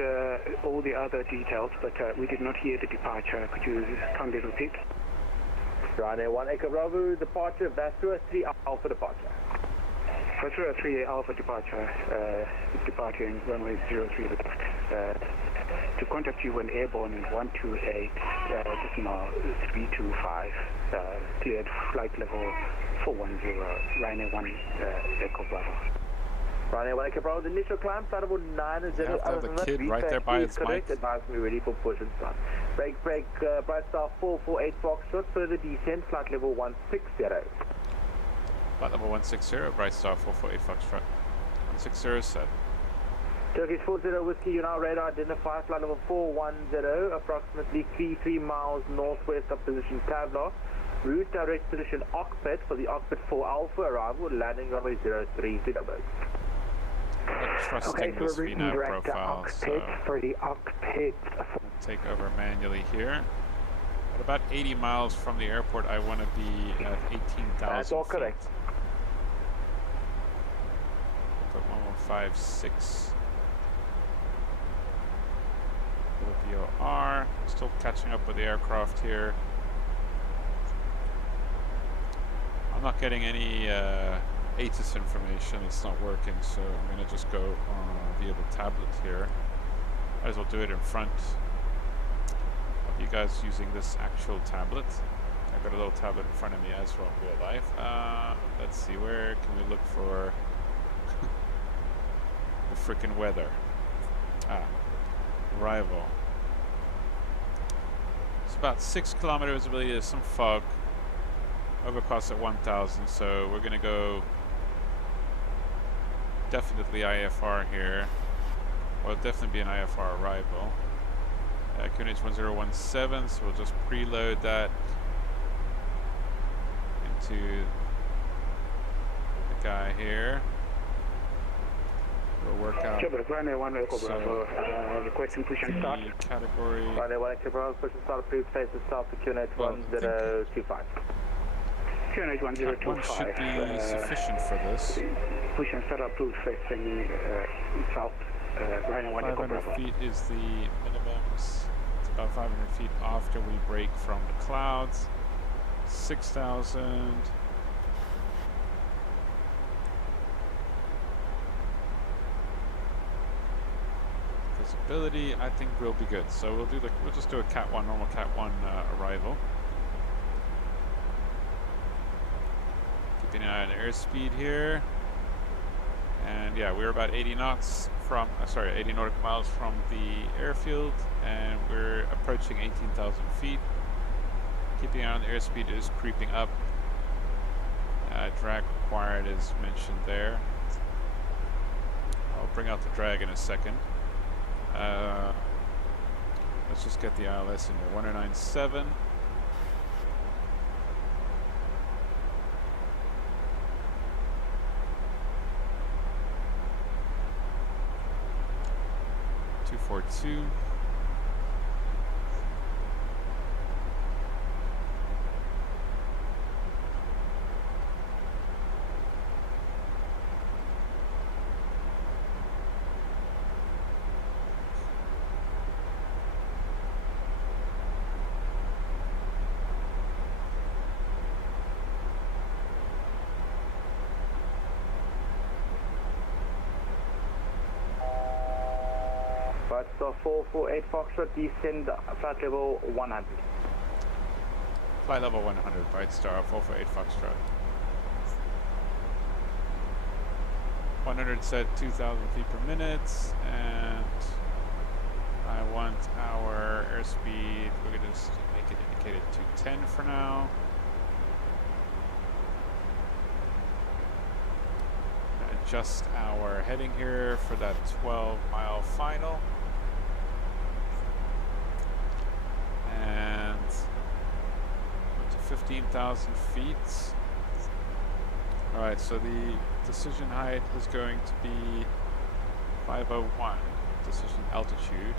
all the other details, but we did not hear the departure. Could you kindly repeat? Ryanair 1 Echo Bravo, departure, Vastra 3 Alpha departure. Vastra 3 Alpha departure, departing runway 03 left. To contact you when airborne is 128, decimal 325, cleared flight level 410, Ryanair 1 Echo Bravo. Ryanair 1 Echo Bravo, the initial climb, flight level 90. You have to have the kid right there by his mic. Advise me ready for push and start. Break, Bright Star 448 Foxtrot, further descent, flight level 160. Flight level 160, Bright Star 448 Foxtrot. 160 set. Turkish 40 Whiskey, you now radar identify flight level 410, approximately 33 miles northwest of position Tavla. Route direct position Ockpit for the Ockpit 4 Alpha arrival, landing runway 03 to Joburg. Trusting this VNAV profile, so for the Ockpit. take over manually here. At about 80 miles from the airport, I want to be at 18,000 That's all correct. 356 for the VOR. Still catching up with the aircraft here. I'm not getting any ATIS information. It's not working, so I'm going to just go via the tablet here. Might as well do it in front of you guys using this actual tablet. I've got a little tablet in front of me as well in real life. Let's see, where can we look for the frickin' weather? Arrival. It's about 6 kilometers visibility. There's some fog. Overcast at 1,000, so we're gonna go definitely IFR here. Well, definitely be an IFR arrival. QNH 1017, so we'll just preload that into the guy here. We'll work out requesting push and start. the category. Runway 1 Echo Bravo, push and start, approved, faces south to QNH 1025. QNH One should 1025. be sufficient for this. Push and start approved facing south. Runway 1 Echo 500 Bravo. feet is the minimums. It's about 500 feet after we break from the clouds. 6,000. Visibility, I think we'll be good. So we'll just do a Cat 1, normal Cat 1 arrival. Keeping an eye on airspeed here. And yeah, we're about 80 knots from, 80 nautical miles from the airfield, and we're approaching 18,000 feet. Keeping an eye on the airspeed is creeping up. Drag required is mentioned there. I'll bring out the drag in a second. Let's just get the ILS in there. 1097. .242. Right, so 448 Foxtrot, descend flight level 100. Flight level 100, Bright Star, 448 Foxtrot. 100 set 2,000 feet per minute, and I want our airspeed, we're going to just make it indicated 210 for now. Adjust our heading here for that 12-mile final. And up to 15,000 feet. Alright, so the decision height is going to be 501, decision altitude.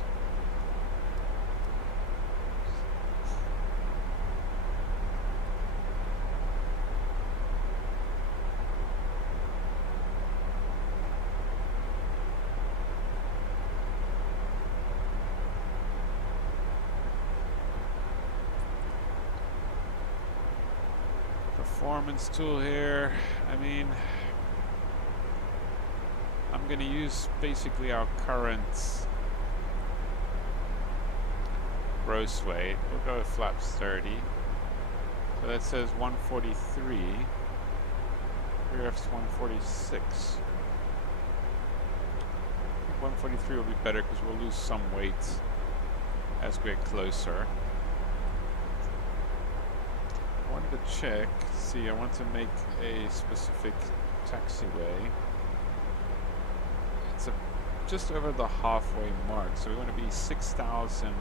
Performance tool here. I mean, I'm going to use basically our current gross weight. We'll go with flaps 30. So that says 143. Rear F's 146. 143 will be better because we'll lose some weight as we get closer. I wanted to check, see, I want to make a specific taxiway. It's just over the halfway mark, so we want to be 6,000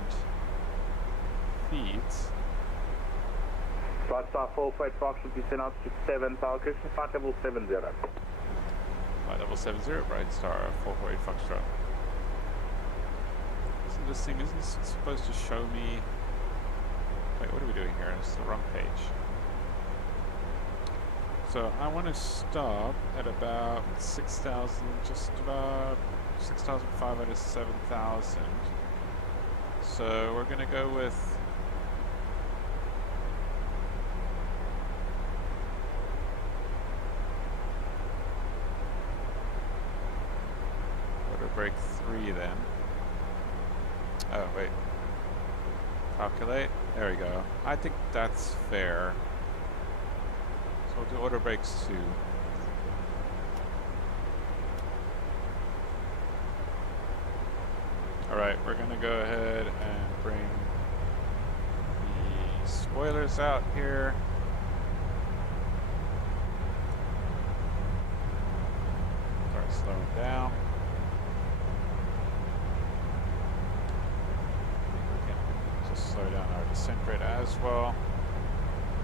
feet. Right, star 448 Fox should be sent out to 7,000, Christian, flight level 70. Flight level 70, Bright Star, 448 Foxtrot. Isn't this supposed to show me... Wait, what are we doing here? It's the wrong page. So So I want to stop at about 6,000, just about 6,500 to 7,000. So we're gonna go with order break 3 then. Oh wait. Calculate. There we go. I think that's fair. So we'll do order breaks 2. Alright, we're gonna go ahead and bring the spoilers out here. Start slowing down. Just slow down our descent rate as well.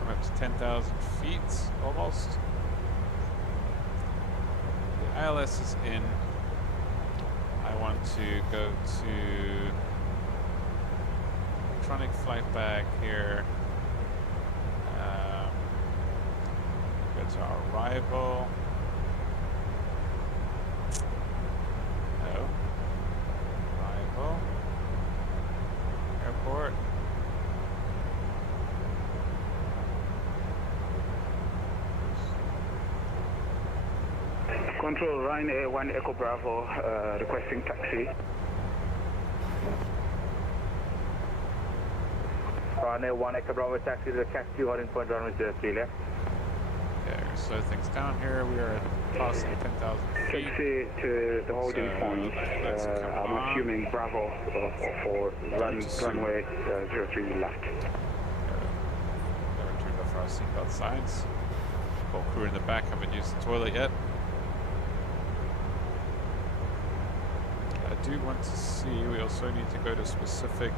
We're up to 10,000 feet almost. The ILS is in. I want to go to electronic flight bag here. Go to our arrival. No. Arrival. Airport. Control Ryan 1 Echo Bravo, requesting taxi. Ryan 1 Echo Bravo taxi to the CAC 2 holding point runway 03 left. Okay, we're slow things down here. We are passing 10,000 feet. Taxi to the holding point. I'm assuming Bravo for runway 03 left. Never turned off our seatbelt signs. Whole crew in the back haven't used the toilet yet. I do want to see, we also need to go to a specific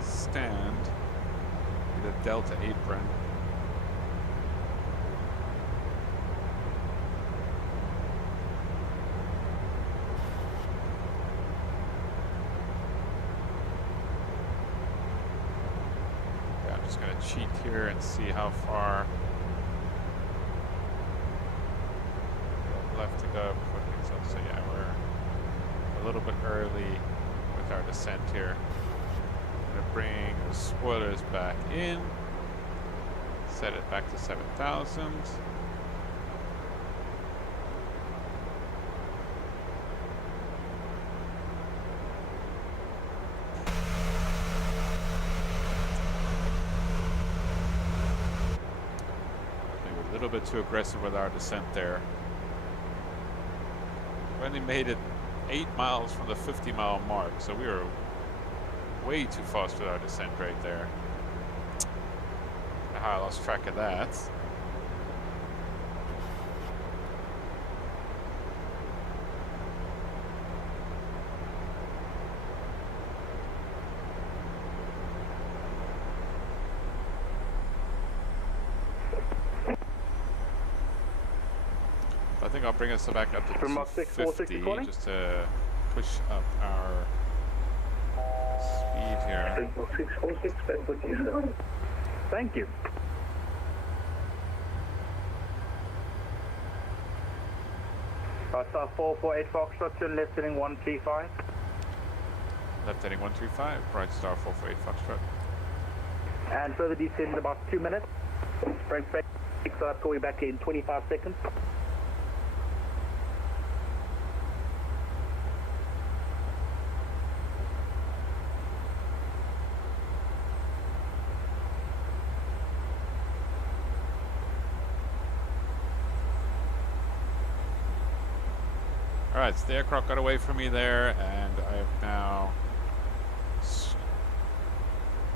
stand, the Delta apron. Okay, I'm just going to cheat here and see how far left to go before things up. So yeah, we're a little bit early with our descent here. I'm going to bring the spoilers back in, set it back to 7,000. Maybe a little bit too aggressive with our descent there. We only made it 8 miles from the 50-mile mark, so we were way too fast with our descent right there. I don't know how I lost track of that. I think I'll bring us back up to 250 just to push up our speed here. 646, thank you. Star 448 Foxtrot to left heading 135. Left heading 135, right star 448 Foxtrot. And further descend in about 2 minutes. Brake, start going back in 25 seconds. Alright, so the aircraft got away from me there, and I have now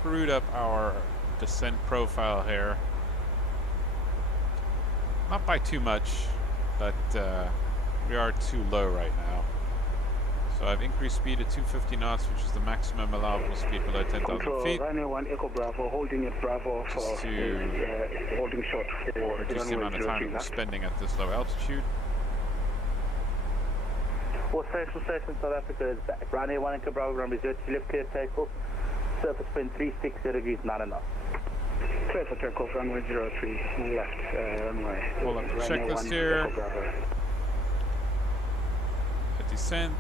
screwed up our descent profile here. Not by too much, but we are too low right now. So I've increased speed to 250 knots, which is the maximum allowable speed below 10,000 feet. Runway 1 Echo Bravo, holding at Bravo for holding short for reduce the amount of time we're spending at this low altitude. Well, station South Africa is back. Runway 1 Echo Bravo, runway 03 left clear takeoff. Surface wind 360 degrees, not enough. Clear for takeoff, runway 03, left, runway. Pull up the Runway checklist 1, here. Echo Bravo. At descent,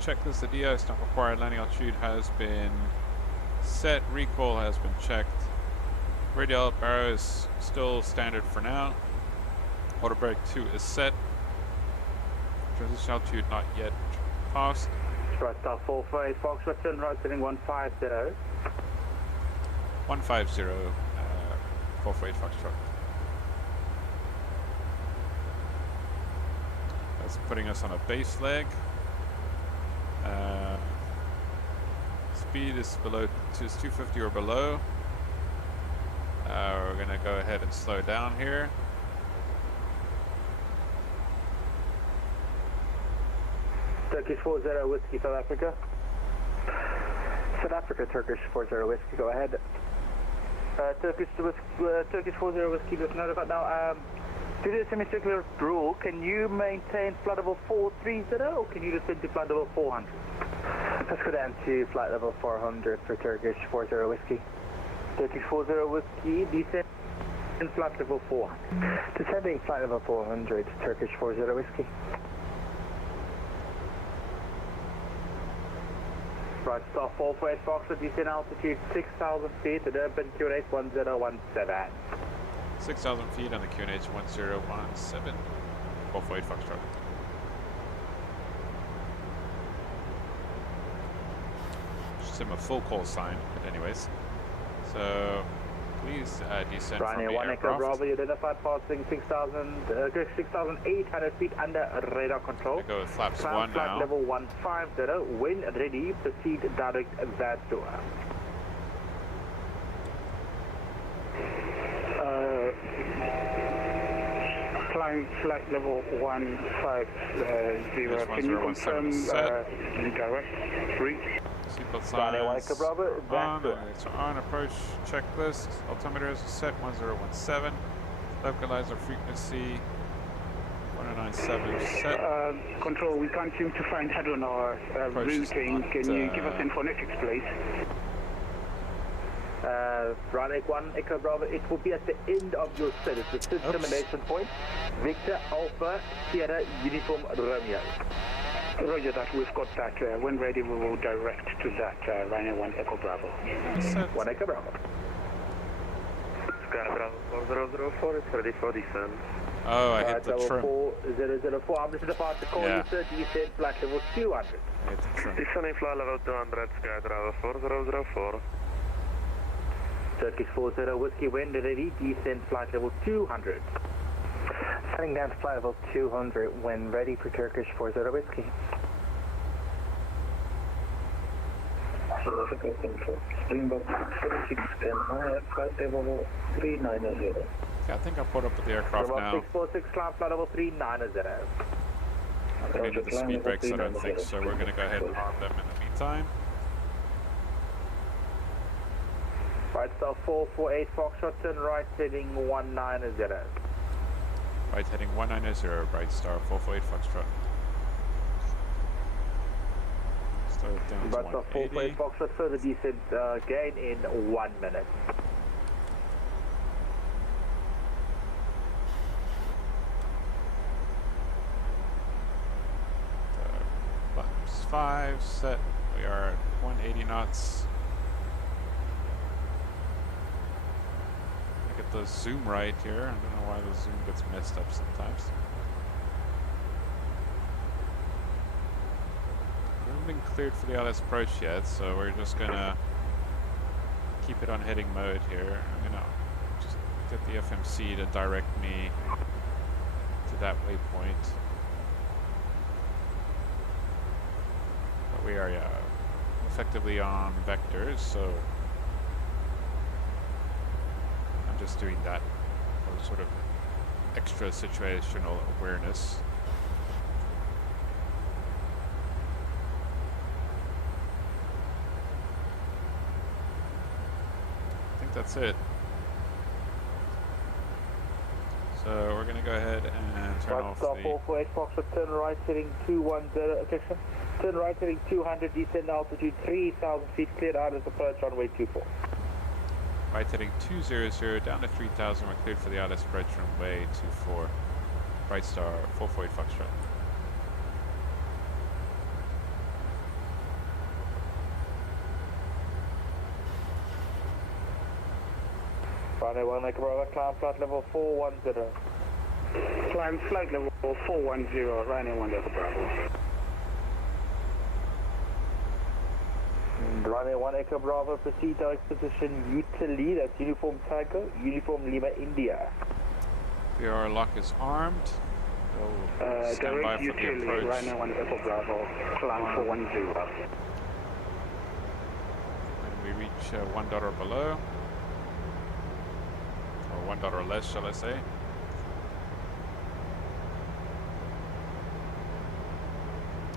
checklist, the DI not required, landing altitude has been set, recoil has been checked. Radial barrow is still standard for now. Auto brake 2 is set. Transition altitude not yet passed. Right, star 448 Foxtrot, turn right, heading 150. 150, 448 Foxtrot. That's putting us on a base leg. Speed is below, is 250 or below. We're gonna go ahead and slow down here. Turkish 40 Whiskey, South Africa. South Africa, Turkish 40 Whiskey, go ahead. Turkish 40 Whiskey, just notified now. Due to the semicircular rule, can you maintain flight level 430 or can you descend to flight level 400? Let's go down to flight level 400 for Turkish 40 Whiskey. Turkish 40 Whiskey, descend in flight level 400. Descending flight level 400, Turkish 40 Whiskey. Right, star 448 Foxtrot, descend altitude 6,000 feet at Urban QNH 1017. 6,000 feet on the QNH 1017. 448 Foxtrot. Just him a full call sign, but anyways. So please descend from Ryanair the 1 Echo aircraft. Bravo, you identified passing 6,800 feet under radar control. We go with flaps Climb 1 flight now. level 150. When ready, proceed direct that door. Climb flight level 150. Can you confirm direct reach? Seatbelt Ryanair 1 signs Echo Bravo, on, that door. it's on approach checklist. Altimeter is set 1017. Localizer frequency 1097 set. Control, we can't seem to find head on our Approach is routing. not, Can you give us informatics, please? Ryanair 1 Echo Bravo, it will be at the end of your set. It's the set termination point. Victor Alpha Sierra Uniform Romeo. Roger that, we've got that. When ready, we will direct to that Ryanair 1 Echo Bravo. Set. 1 Echo Bravo. Sky Bravo 4004 is ready for descent. Oh, I hit the level trim. 4004, I'm just about to call Yeah. you, sir. Descend flight level 200. I hit the trim. Descending flight level 200, Sky Bravo 4004. Turkish 40 Whiskey, when ready, descend flight level 200. Heading down to flight level 200 when ready for Turkish 40 Whiskey. South Africa Control, Springbok 7610, flight level 390. Yeah, I think I'll put up with the aircraft About now. 646, climb flight level 390. I don't need the speed brakes, I don't think, so we're going to go ahead and arm them in the meantime. Right, star 448 Foxtrot, turn right, heading 190. Right heading 190, Bright Star 448 Foxtrot. Slow it down to Right, star 180. 448 Foxtrot, further descent again in 1 minute. Flaps 5 set. We are at 180 knots. I get the zoom right here. I don't know why the zoom gets messed up sometimes. We haven't been cleared for the LS approach yet, so we're just gonna keep it on heading mode here. I'm gonna just get the FMC to direct me to that waypoint. But we are, yeah, effectively on vectors, so I'm just doing that for sort of extra situational awareness. I think that's it. So we're gonna go ahead and turn Right, off star the 448 Foxtrot, turn right, heading 210, attention. Turn right, heading 200, descend altitude 3,000 feet, cleared out as approach runway 24. Right heading 200 down to 3000. We're cleared for the ILS approach runway 24. Bright Star 448 Foxtrot. Runway 1 Echo Bravo, climb flight level 410. Climb flight level 410, runway 1 Echo Bravo. Runway 1 Echo Bravo, proceed to position Italy, that's Uniform Tango, Uniform Lima, India. The air lock is armed. We'll stand by direct for the Italy, approach. runway 1 Echo Bravo, climb 410. When we reach 1 dot or below, or 1 dot or less, shall I say.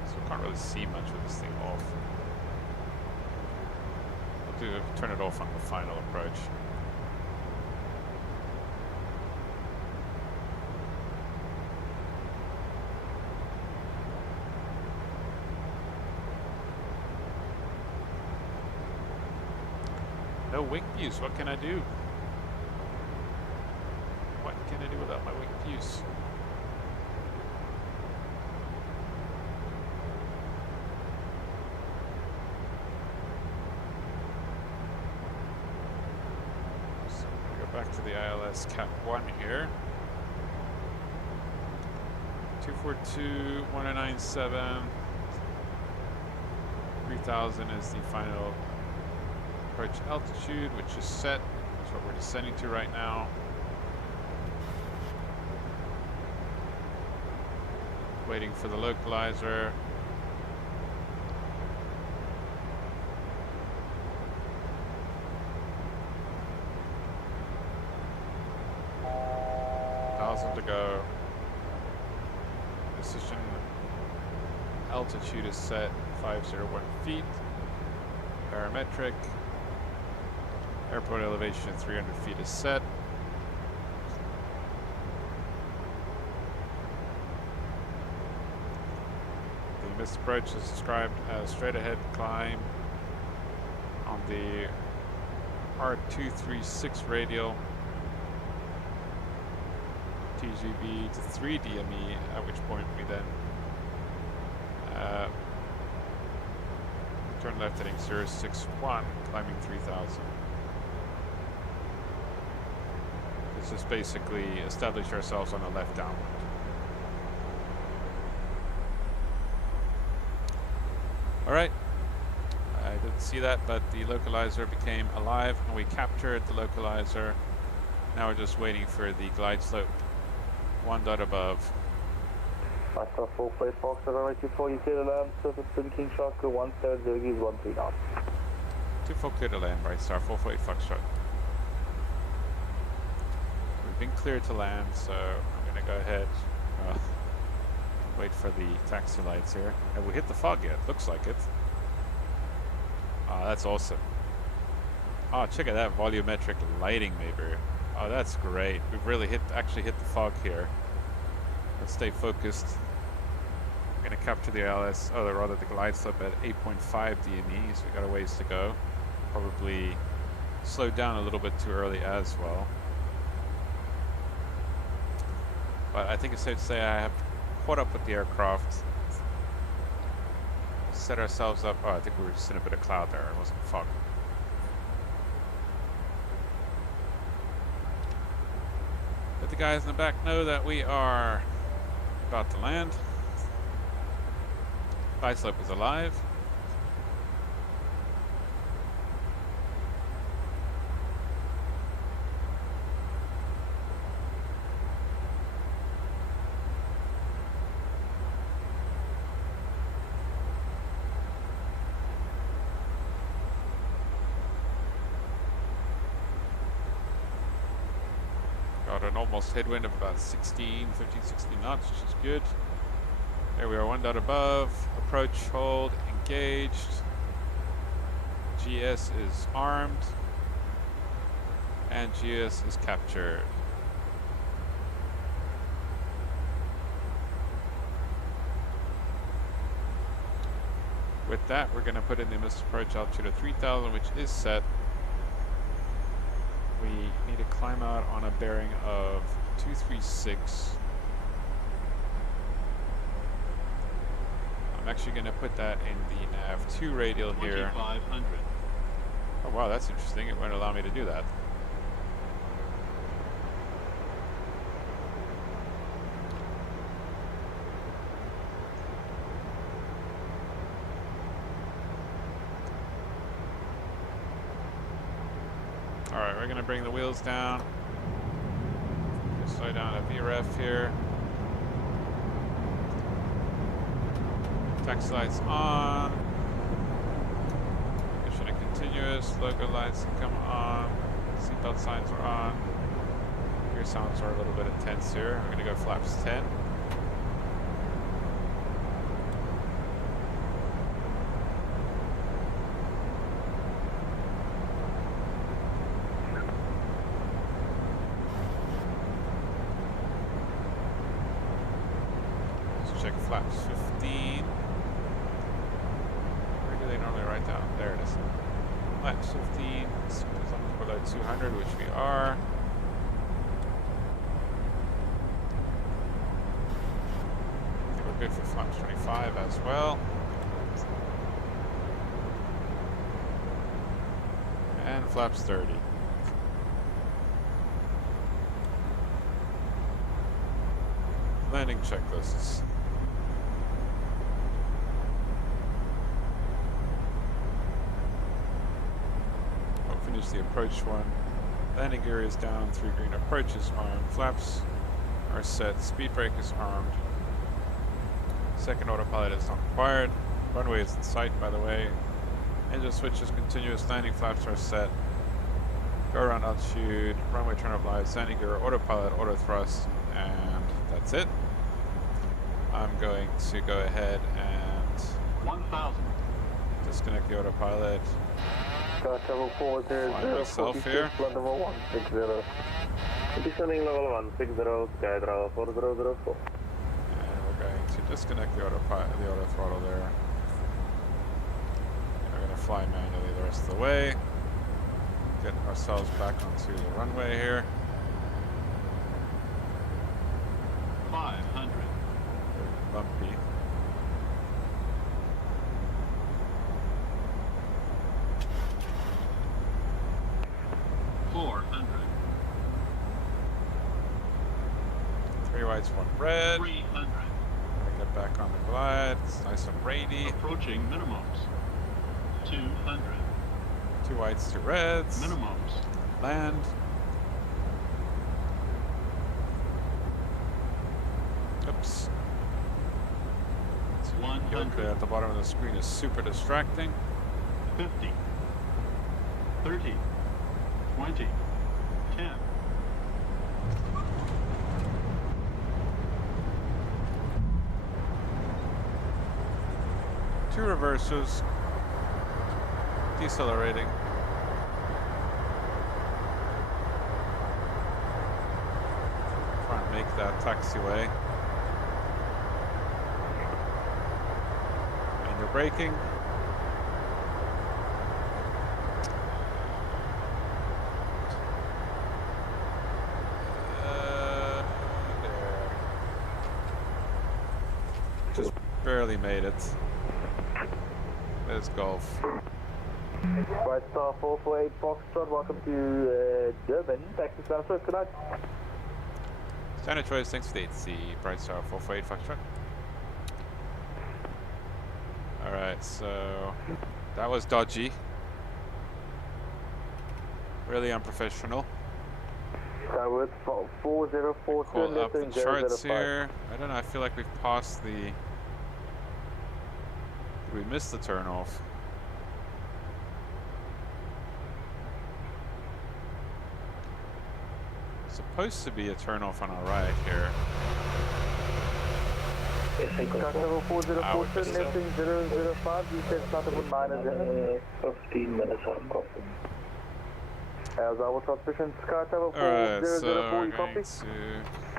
So we can't really see much with this thing off. We'll turn it off on the final approach. No wing fuse, what can I do? What can I do without my wing fuse? So we go back to the ILS Cat 1 here. 242, 1097. 3000 is the final approach altitude, which is set. That's what we're descending to right now. Waiting for the localizer. Thousand to go. Decision altitude is set 501 feet. Barometric. Airport elevation 300 feet is set. The missed approach is described as straight ahead climb on the R236 radial TGV to 3 DME, at which point we then turn left heading 061, climbing 3000. This is basically establish ourselves on a left downwind. Alright, I didn't see that, but the localizer became alive and we captured the localizer. Now we're just waiting for the glide slope 1 dot above. Master 48 Fox, runway 24, you clear to land, surface wind King Shark, 17 degrees 13 knots. 24 clear to land, Bright Star 448 Foxtrot. We've been cleared to land, so I'm going to go ahead, wait for the taxi lights here. Have we hit the fog yet? Looks like it. Oh, that's awesome. Oh, check out that volumetric lighting, maybe. Oh, that's great. We've really actually hit the fog here. Let's stay focused. I'm going to capture the ILS, or rather the glide slope at 8.5 DME, so we got a ways to go. Probably slowed down a little bit too early as well. But I think it's safe to say I have caught up with the aircraft. Set ourselves up. Oh, I think we were just in a bit of cloud there. It wasn't fog. Let the guys in the back know that we are about to land. Glide slope is alive. Got an almost headwind of about 15, 16 knots, which is good. There we are, 1 dot above. Approach, hold, engaged. GS is armed. And GS is captured. With that, we're going to put in the missed approach altitude of 3000, which is set. we need to climb out on a bearing of 236. I'm actually going to put that in the nav2 radial here. 2500. Oh wow, that's interesting. It won't allow me to do that. Alright, we're going to bring the wheels down. Just slow down a VREF here. Taxi lights on. Mission continuous. Logo lights can come on. Seatbelt signs are on. Gear sounds are a little bit intense here. We're going to go flaps 10. Check flaps 15. Where do they normally write down? There it is. Flaps 15. As long as below 200, which we are. I think we're good for flaps 25 as well. And flaps 30. Landing checklists. Finish the approach one. Landing gear is down, 3 green. Approach is armed. Flaps are set. Speed brake is armed. Second autopilot is not required. Runway is in sight, by the way. Engine switch is continuous. Landing flaps are set. Go around altitude. Runway turn up lights. Landing gear, autopilot, auto thrust, and that's it. I'm going to go ahead and 1000. disconnect the autopilot. Fly myself here. Descending level 160, sky travel 4004. And we're going to disconnect the auto throttle there. And we're going to fly manually the rest of the way. Get ourselves back onto the runway here. 500. Bumpy. Three whites, one red. 300. Get back on the glide. It's nice and rainy. Approaching minimums. 200. 2 whites, 2 reds. Minimums. Land. Oops. Yoke 100. at the bottom of the screen is super distracting. 50. 30. 20. 10. Two reverses. Decelerating. Try and make that taxiway. And you're braking. There. Just barely made it. There's golf. Right Star 448 Foxtrot, welcome to Durban. Taxi transfer, good night. Standard choice, thanks for the 8C. Bright Star 448 Foxtrot. Alright, so that was dodgy. Really unprofessional. Tower 404, Call up the charts here. I don't know, I feel like we've passed the... We missed the turnoff. Supposed to be a turnoff on our right here. Tower 404, lifting 005, you said start about 9 15 minutes on copy. As our transmission, Sky Tower 4004, you copy?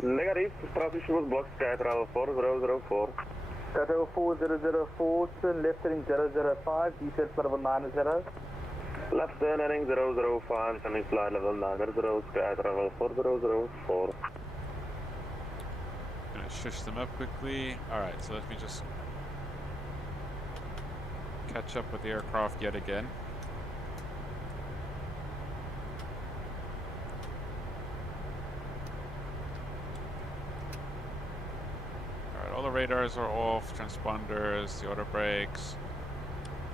Negative, transmission was blocked, sky travel 4004. Sky Tower 4004, turn left heading 005, descent level 90. Left turn heading 005, sending flight level 90, sky travel 4004. Gonna shush them up quickly. Alright, so let me just catch up with the aircraft yet again. Alright, all the radars are off, transponders, the auto brakes.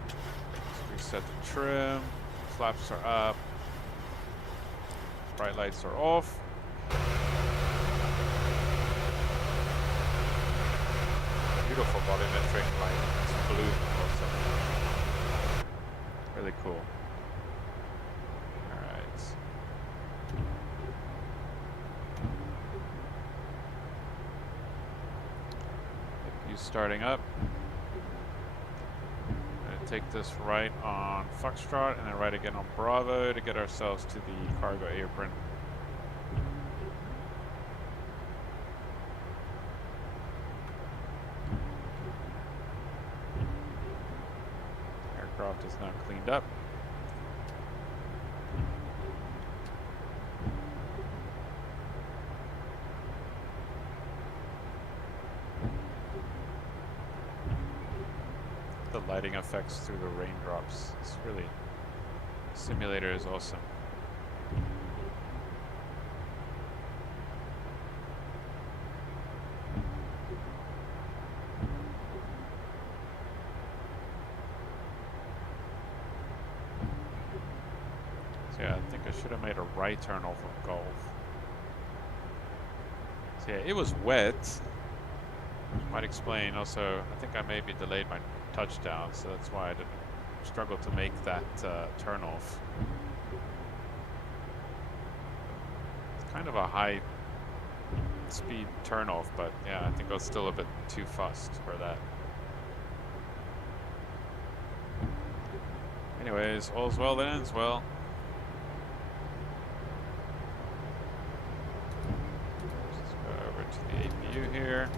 Let's reset the trim, flaps are up, bright lights are off. Beautiful volumetric light, it's blue also. Really cool. Alright. You starting up. I'm gonna take this right on Foxtrot and then right again on Bravo to get ourselves to the cargo apron. Aircraft is now cleaned up. The lighting effects through the raindrops. It's really, simulator is awesome. So yeah, I think I should have made a right turn off of Gulf. So yeah, it was wet. Might explain also, I think I maybe delayed my touchdown, so that's why I didn't struggle to make that turn off. It's kind of a high speed turn off, but yeah, I think I was still a bit too fussed for that. Anyways, all's well that ends well. Let's go over to the APU here.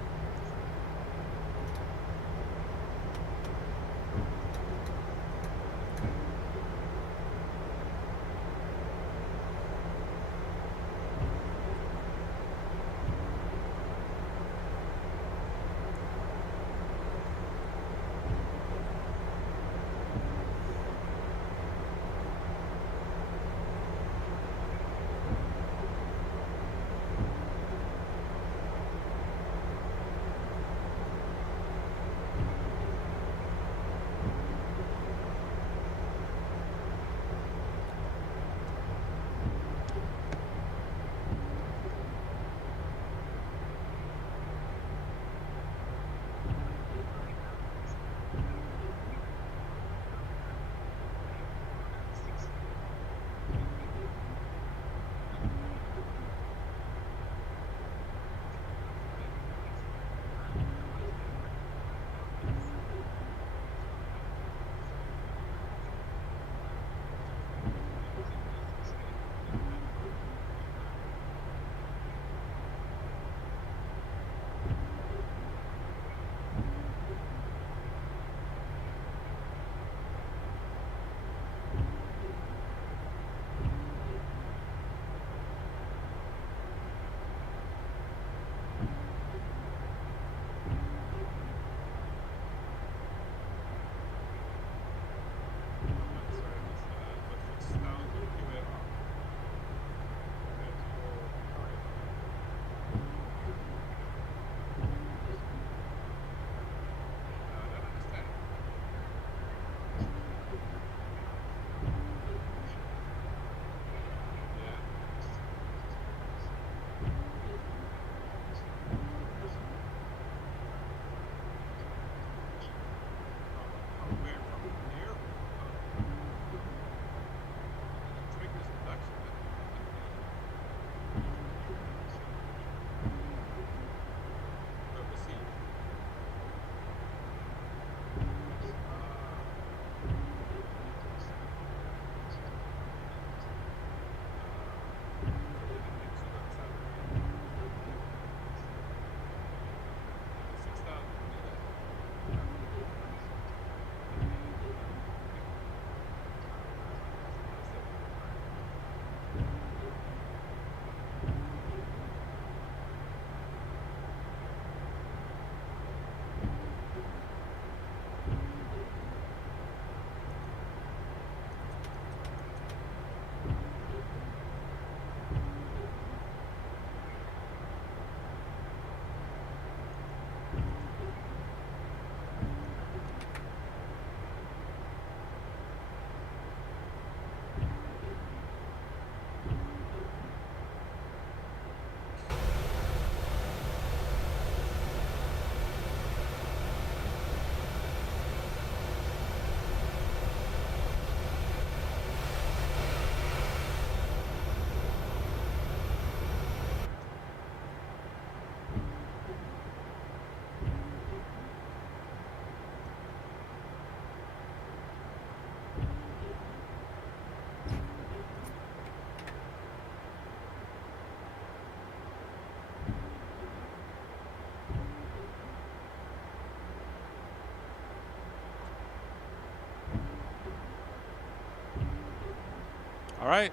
All right.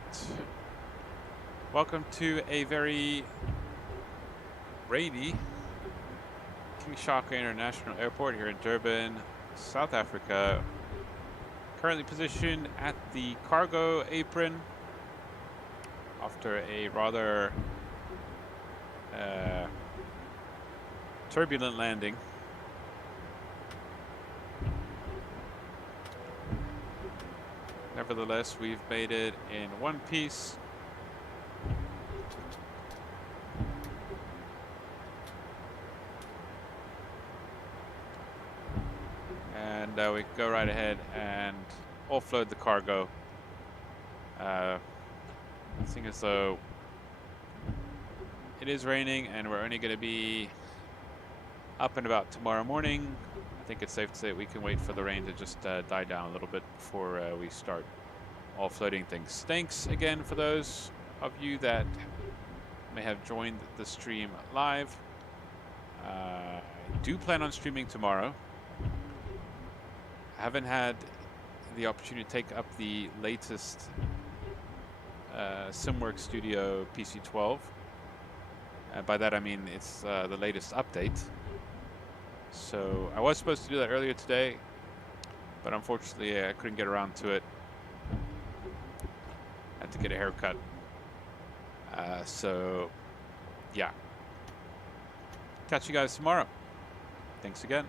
Welcome to a very rainy King Shaka International Airport here in Durban, South Africa. Currently positioned at the cargo apron after a rather turbulent landing. Nevertheless, we've made it in one piece. And we can go right ahead and offload the cargo. Seeing as though it is raining and we're only going to be up and about tomorrow morning, I think it's safe to say we can wait for the rain to just die down a little bit before we start offloading things. Thanks again for those of you that may have joined the stream live. I do plan on streaming tomorrow. I haven't had the opportunity to take up the latest SimWorks Studio PC12. By that I mean it's the latest update. So I was supposed to do that earlier today, but unfortunately I couldn't get around to it. Had to get a haircut. So yeah. Catch you guys tomorrow. Thanks again.